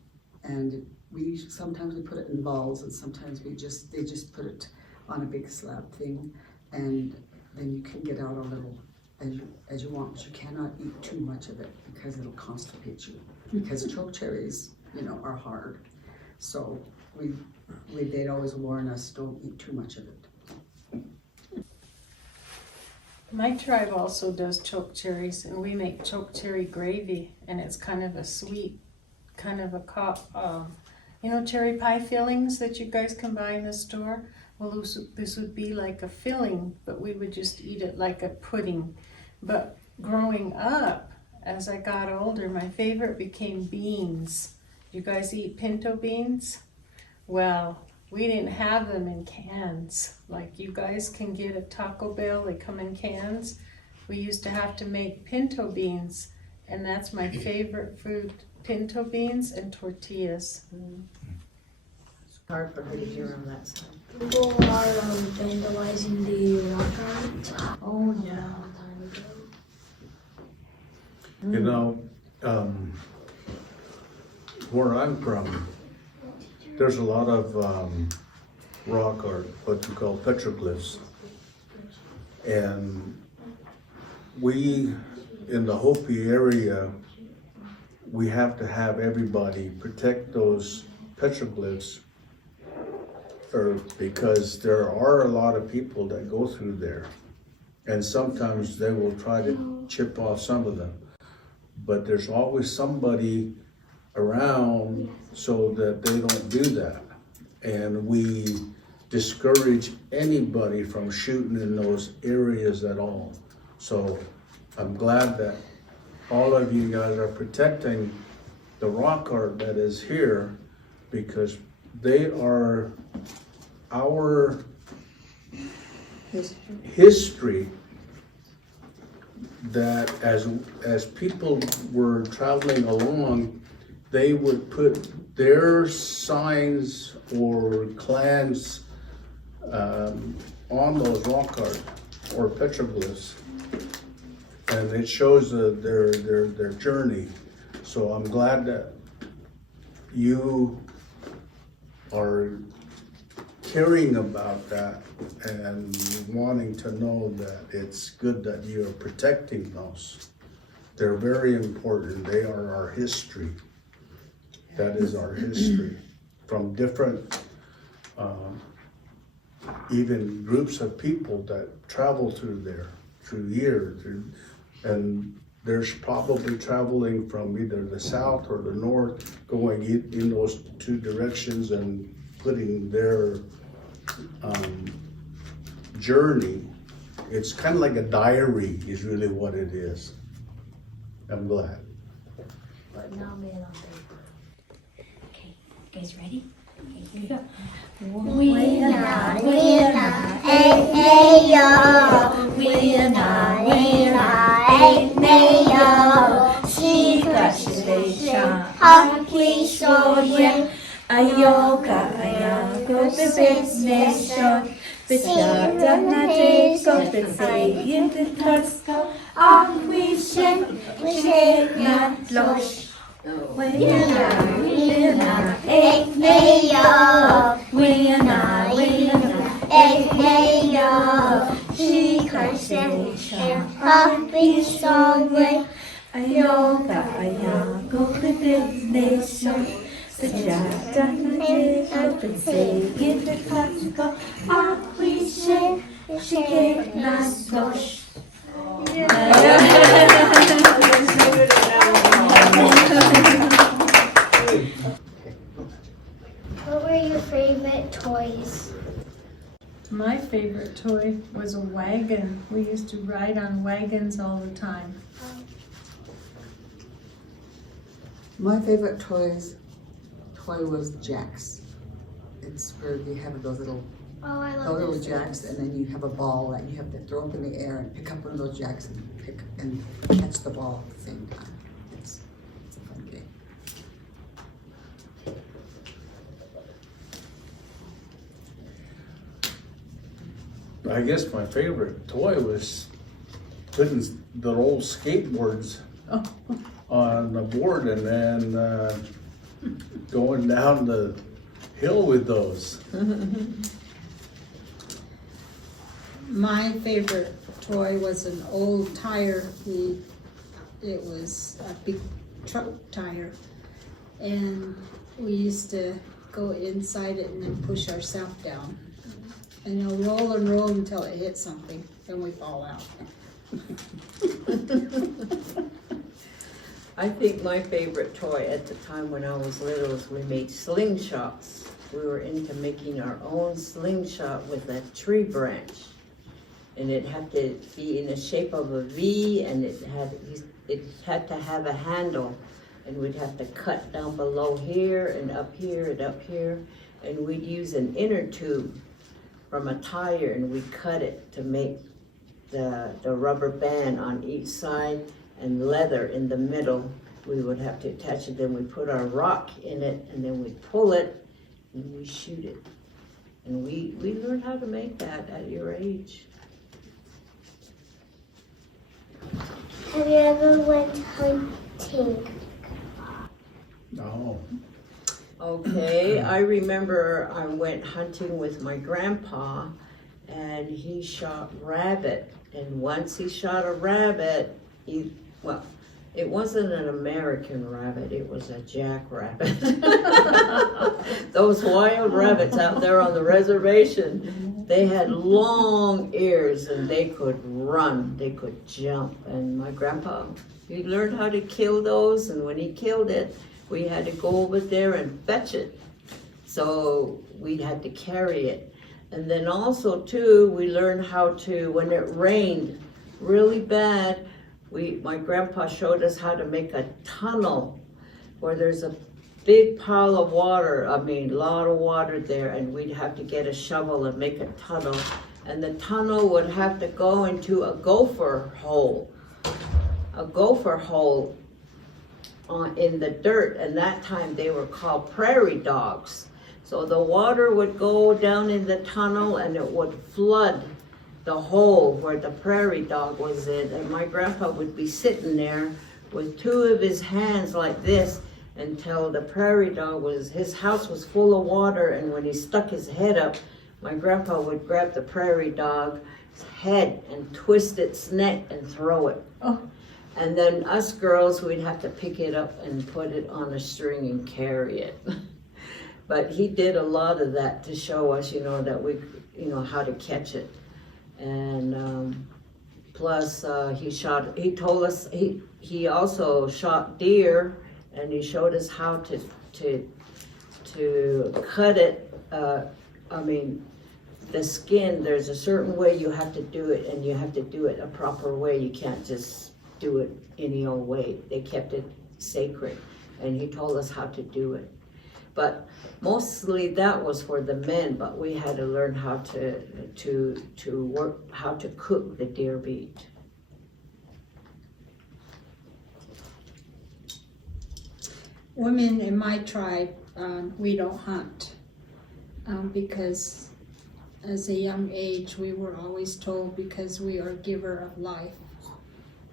we sometimes put it in balls, and sometimes they just put it on a big slab thing. And then you can get out a little as you want, but you cannot eat too much of it because it'll constipate you. Because choke cherries, are hard. So they'd always warn us, don't eat too much of it. My tribe also does choke cherries, and we make choke cherry gravy, and it's kind of a sweet, kind of a cherry pie fillings that you guys can buy in the store. Well, this would be like a filling, but we would just eat it like a pudding. But growing up, as I got older, my favorite became beans. You guys eat pinto beans? Well, we didn't have them in cans. Like you guys can get at Taco Bell, they come in cans. We used to have to make pinto beans, and that's my favorite food, pinto beans and tortillas. It's hard for her to hear on that side. People are vandalizing the rock art. Oh, yeah. Where I'm from, there's a lot of rock art, what we call petroglyphs. And we, in the Hopi area, we have to have everybody protect those petroglyphs because there are a lot of people that go through there. And sometimes they will try to chip off some of them. But there's always somebody around so that they don't do that. And we discourage anybody from shooting in those areas at all. So I'm glad that all of you guys are protecting the rock art that is here, because they are our history that as people were traveling along, they would put their signs or clans on those rock art or petroglyphs, and it shows their journey. So I'm glad that you are caring about that and wanting to know that it's good that you're protecting those. They're very important. They are our history. That is our history from different, even groups of people that travel through there through years. And there's probably traveling from either the south or the north, going in those two directions and putting their journey. It's kind of like a diary is really what it is. I'm glad. But now made on paper. Okay, you guys ready? Okay, here we go. Winner, hey yo. Winner, hey yo. 是个世上好奇手人，哎呦个哎呀个 business Bekämpfte beseigende Tusko, ach wie schön regnet los. Winna, ik nee ja, winna, ik nee ja. She can say, happy songway, ayoga, ayago, nation. Sejata na beseigende Tusko, ach wie schön regnet los. What were your favorite toys? My favorite toy was a wagon. We used to ride on wagons all the time. My favorite toy was Jacks. It's where you have those little Oh, I love those little those jacks, things. and then you have a ball that you have to throw up in the air and pick up one of those jacks and catch the ball at the same time. It's a fun game. I guess my favorite toy was putting the old skateboards on the board and then going down the hill with those. My favorite toy was an old tire. It was a big truck tire. And we used to go inside it and then push ourselves down. And roll and roll until it hit something, then we fall out. I think my favorite toy at the time when I was little was we made slingshots. We were into making our own slingshot with a tree branch. And it had to be in the shape of a V, and it had to have a handle. And we'd have to cut down below here and up here and up here. And we'd use an inner tube from a tire, and we'd cut it to make the rubber band on each side and leather in the middle. We would have to attach it, then we put our rock in it, and then we pull it and we shoot it. And we learned how to make that at your age. Have you ever went hunting? No. Okay, I remember I went hunting with my grandpa, and he shot rabbit. And once he shot a rabbit, it wasn't an American rabbit, it was a jackrabbit. Those wild rabbits out there on the reservation, they had long ears and they could run, they could jump. And my grandpa, he learned how to kill those, and when he killed it, we had to go over there and fetch it. So we had to carry it. And then also too, we learned how to, when it rained really bad, my grandpa showed us how to make a tunnel where there's a big pile of water, a lot of water there, and we'd have to get a shovel and make a tunnel. And the tunnel would have to go into a gopher hole. In the dirt, and that time they were called prairie dogs. So the water would go down in the tunnel and it would flood the hole where the prairie dog was in, and my grandpa would be sitting there with two of his hands like this until the prairie dog his house was full of water, and when he stuck his head up, my grandpa would grab the prairie dog's head and twist its neck and throw it. Oh. And then us girls, we'd have to pick it up and put it on a string and carry it. But he did a lot of that to show us, that we, how to catch it. And plus he told us, he also shot deer, and he showed us how to cut it. The skin, there's a certain way you have to do it, and you have to do it a proper way. You can't just do it any old way. They kept it sacred, and he told us how to do it. But mostly that was for the men, but we had to learn how to work, how to cook the deer meat. Women in my tribe, we don't hunt because as a young age, we were always told because we are giver of life,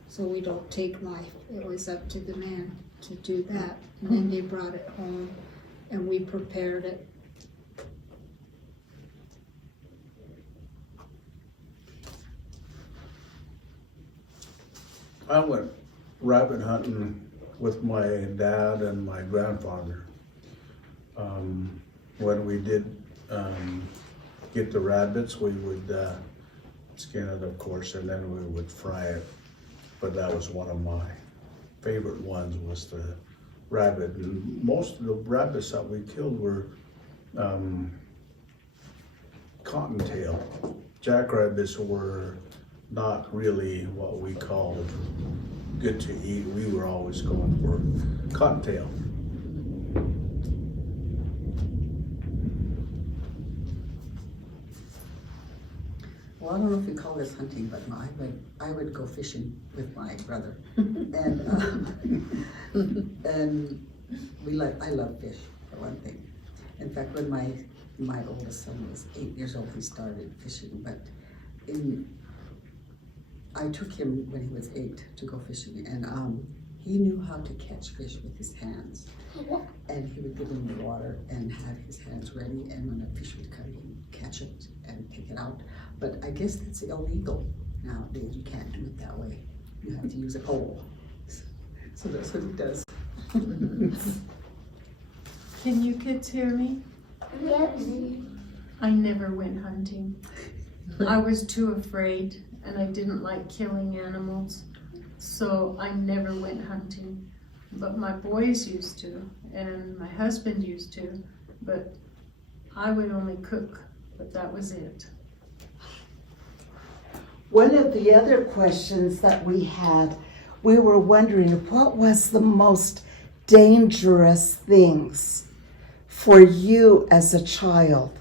so we don't take life. It was up to the man to do that. And then they brought it home and we prepared it. I went rabbit hunting with my dad and my grandfather. When we did get the rabbits, we would skin it, of course, and then we would fry it. But that was one of my favorite ones, was the rabbit. And most of the rabbits that we killed were cottontail. Jackrabbits were not really what we called good to eat. We were always going for cottontail. Well, I don't know if you call this hunting, but I would go fishing with my brother, and I love fish for one thing. In fact, when my oldest son was 8 years old, he started fishing. But I took him when he was 8 to go fishing, and he knew how to catch fish with his hands. And he would give him the water and have his hands ready, and when a fish would come, he'd catch it and take it out. But I guess that's illegal nowadays. You can't do it that way. You have to use a pole. So that's what he does. Can you kids hear me? Yes. I never went hunting. I was too afraid and I didn't like killing animals. So I never went hunting. But my boys used to, and my husband used to, but I would only cook, but that was it. One of the other questions that we had, we were wondering what was the most dangerous things for you as a child?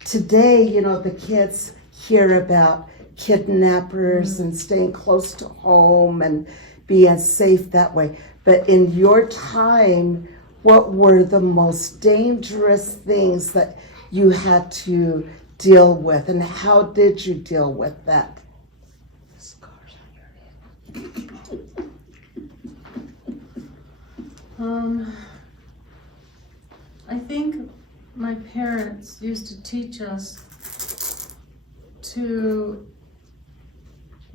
Today, you know, the kids hear about kidnappers and staying close to home and being safe that way. But in your time, what were the most dangerous things that you had to deal with, and how did you deal with that? I think my parents used to teach us to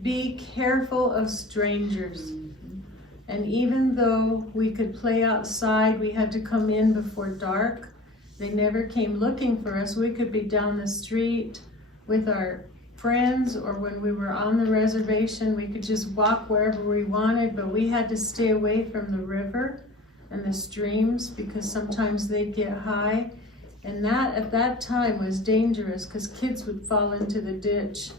be careful of strangers. And even though we could play outside, we had to come in before dark. They never came looking for us. We could be down the street with our friends, or when we were on the reservation, we could just walk wherever we wanted, but we had to stay away from the river and the streams because sometimes they'd get high. And that at that time was dangerous because kids would fall into the ditch.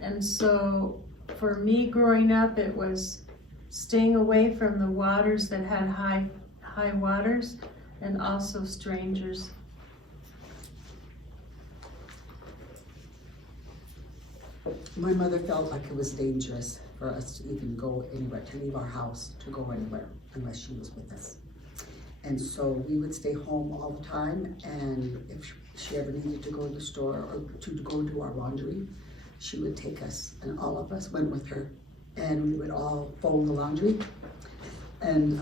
And so for me growing up, it was staying away from the waters that had high waters, and also strangers. My mother felt like it was dangerous for us to even go anywhere, to leave our house, to go anywhere, unless she was with us. And so we would stay home all the time, and if she ever needed to go to the store or to go do our laundry, she would take us, and all of us went with her, and we would all fold the laundry. And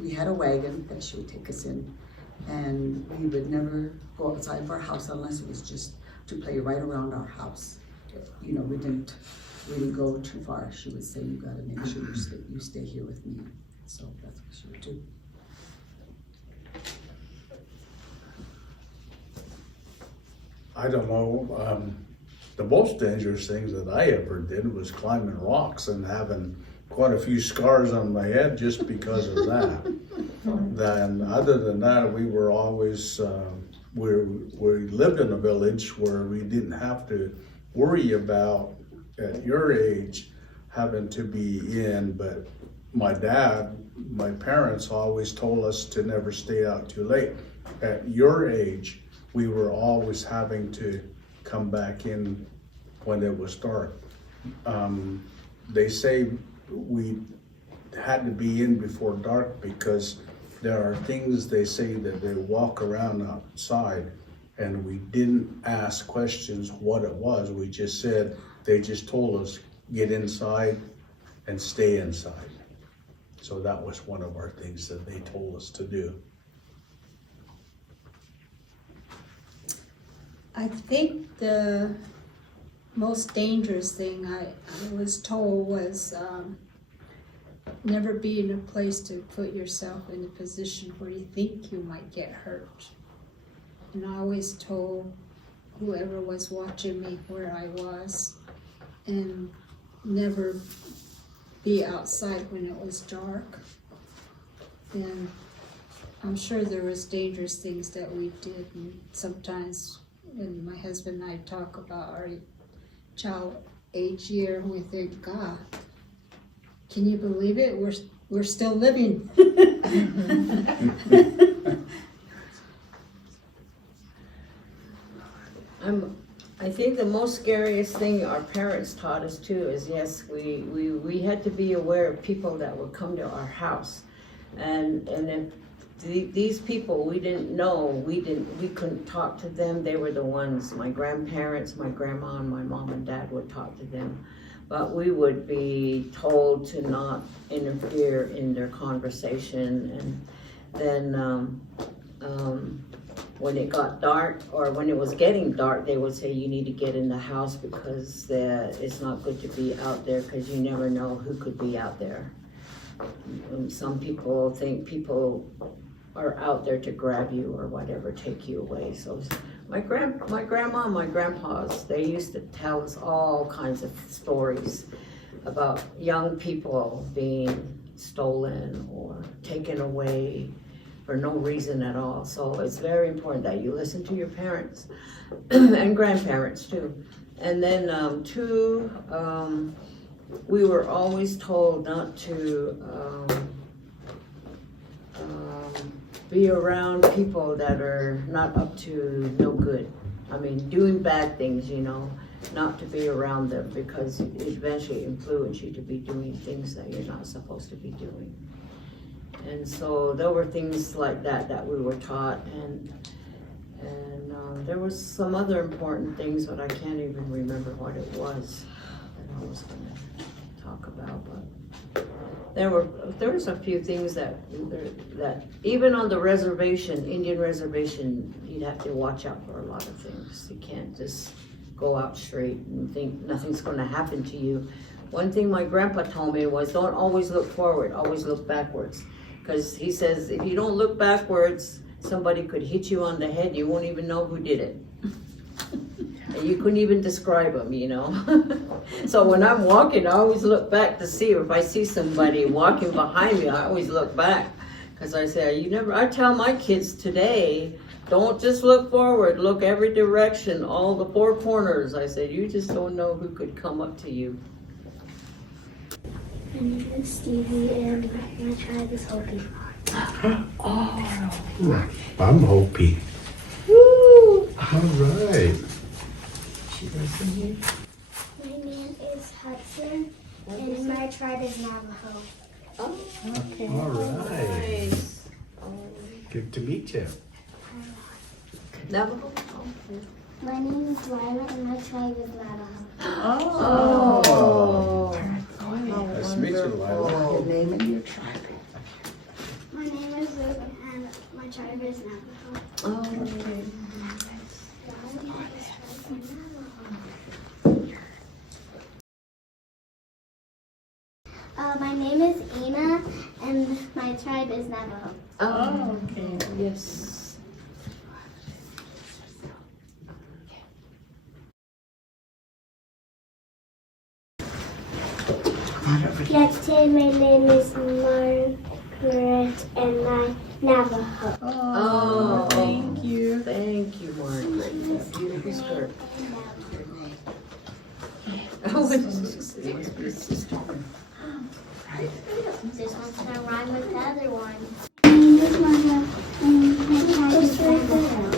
we had a wagon that she would take us in, and we would never go outside of our house unless it was just to play right around our house. You know, we didn't really go too far. She would say, you gotta make sure you stay here with me. So that's what she would do. I don't know, the most dangerous things that I ever did was climbing rocks and having quite a few scars on my head just because of that. Then other than that, we were always, we lived in a village where we didn't have to worry about, at your age, having to be in, but my parents always told us to never stay out too late. At your age, we were always having to come back in when it was dark. They say we had to be in before dark because there are things they say that they walk around outside And we didn't ask questions what it was. We just said, they just told us, get inside and stay inside. So that was one of our things that they told us to do. I think the most dangerous thing I was told was never be in a place to put yourself in a position where you think you might get hurt. And I always told whoever was watching me where I was, and never be outside when it was dark. And I'm sure there was dangerous things that we did, and sometimes when my husband and I talk about our child age year, we think, God, can you believe it? We're still living. I think the most scariest thing our parents taught us too is, yes, we had to be aware of people that would come to our house, and if these people we didn't know, we couldn't talk to them. They were the ones, my grandparents, my grandma and my mom and dad would talk to them, but we would be told to not interfere in their conversation. And then when it got dark, or when it was getting dark, they would say, you need to get in the house because it's not good to be out there, because you never know who could be out there. And some people think people are out there to grab you or whatever, take you away. So my grandma and my grandpas, they used to tell us all kinds of stories about young people being stolen or taken away for no reason at all. So it's very important that you listen to your parents and grandparents too. And then we were always told not to be around people that are not up to no good. I mean, doing bad things, not to be around them, because it eventually influence you to be doing things that you're not supposed to be doing. And so there were things like that we were taught, and there was some other important things, but I can't even remember what it was that I was going to talk about. But there was a few things that even on the reservation, Indian reservation, you'd have to watch out for a lot of things. You can't just go out straight and think nothing's going to happen to you. One thing my grandpa told me was, don't always look forward, always look backwards. Because he says, if you don't look backwards, somebody could hit you on the head, you won't even know who did it. And you couldn't even describe them, So when I'm walking, I always look back to see, or if I see somebody walking behind me, I always look back. Because I say, I tell my kids today, don't just look forward, look every direction, all the four corners. I said, you just don't know who could come up to you. My name is Stevie, and my tribe is Hopi. Oh, I'm Hopi. Woo! All right. My name is Hudson, and my tribe is Navajo. Oh, okay. All right. Good to meet you. Navajo? My name is Lila, and my tribe is Navajo. Oh. Nice to meet you, Lila. Your name and your tribe. My name is Luke, and my tribe is Navajo. Oh, okay. My name is Ina, and my tribe is Navajo. Oh, okay. Yes. Let's say my name is Margaret, and I'm Navajo. Oh, Thank you. Thank you, Margaret. That beautiful skirt. This one's gonna rhyme with the other one.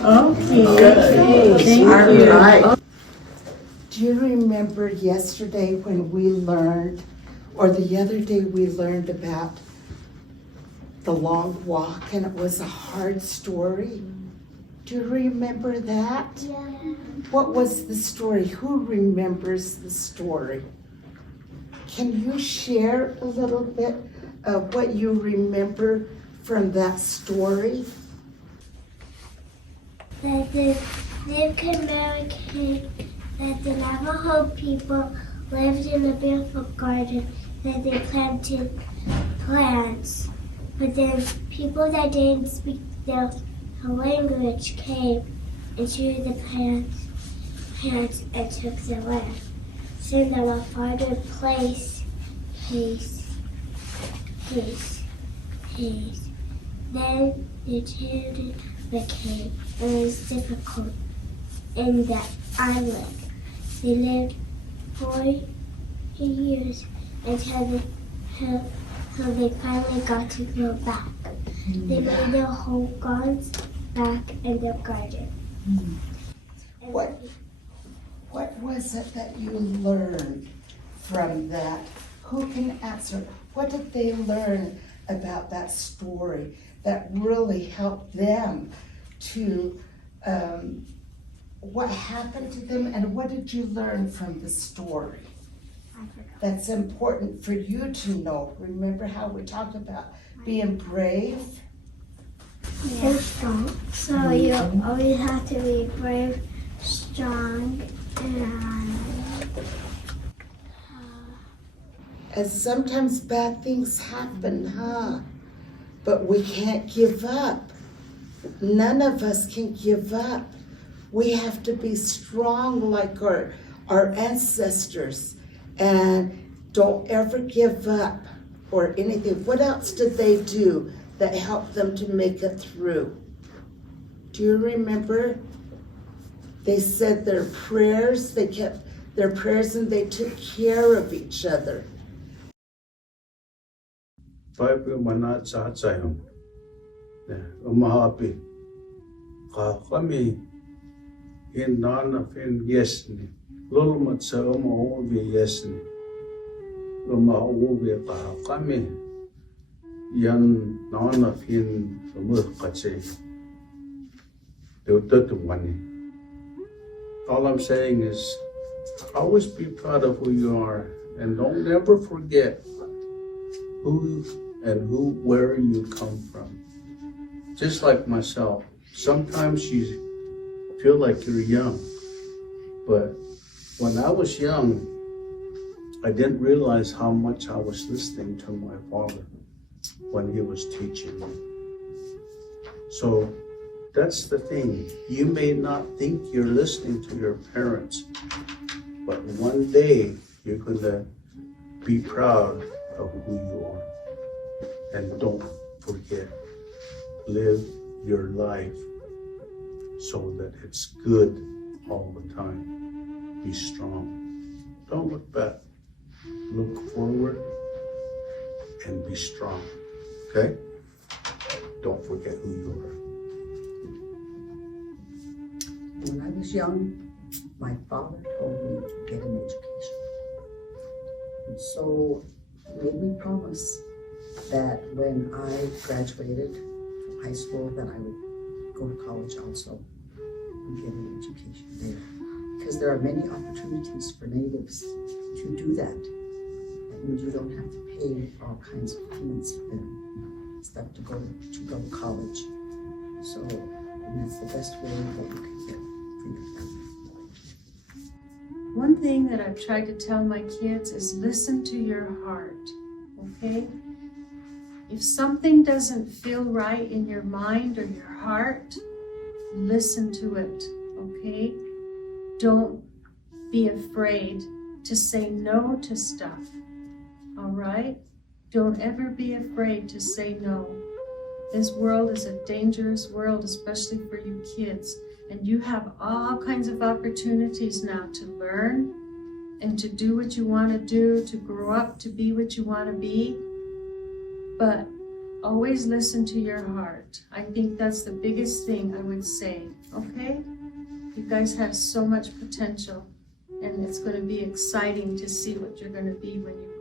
Okay. Thank you. All right. Do you remember yesterday when we learned, or the other day we learned about the long walk, and it was a hard story? Do you remember that? Yeah. What was the story? Who remembers the story? Can you share a little bit of what you remember from that story? That the Native American, that the Navajo people lived in a beautiful garden that they planted plants. But then people that didn't speak their language came and chewed the plants and took the land. Send them a farther place, Then the children became, it was difficult in that island. They lived 40 years until they finally got to go back. They made their whole gardens back in their garden. What was it that you learned from that? Who can answer? What did they learn about that story that really helped them to, what happened to them, and what did you learn from the story? That's important for you to know. Remember how we talked about being brave? And strong. So you always have to be brave, strong, And sometimes bad things happen, huh? But we can't give up. None of us can give up. We have to be strong like our ancestors, and don't ever give up or anything. What else did they do that helped them to make it through? Do you remember? They said their prayers, they kept their prayers, and they took care of each other. Paipu manat sa atsayong. Umahapi. Kami in nana fin yesni. Lulumat sa umahubi yesni. Umahubi kami yan nana fin umukatse. All I'm saying is always be proud of who you are, and don't ever forget where you come from. Just like myself, sometimes you feel like you're young, but when I was young, I didn't realize how much I was listening to my father when he was teaching me. So that's the thing. You may not think you're listening to your parents, but one day you're gonna be proud of who you are. And don't forget, live your life so that it's good all the time. Be strong. Don't look back. Look forward and be strong. Okay? Don't forget who you are. When I was young, my father told me to get an education. And so he made me promise that when I graduated from high school, that I would go to college also and get an education there. Because there are many opportunities for natives to do that. That means you don't have to pay all kinds of fees and stuff to go to college. So, and that's the best way that you can get for your family. One thing that I've tried to tell my kids is listen to your heart, okay? If something doesn't feel right in your mind or your heart, listen to it, okay? Don't be afraid to say no to stuff, all right? Don't ever be afraid to say no. This world is a dangerous world, especially for you kids. And you have all kinds of opportunities now to learn and to do what you want to do, to grow up, to be what you want to be. But always listen to your heart. I think that's the biggest thing I would say, okay? You guys have so much potential, and it's going to be exciting to see what you're going to be when you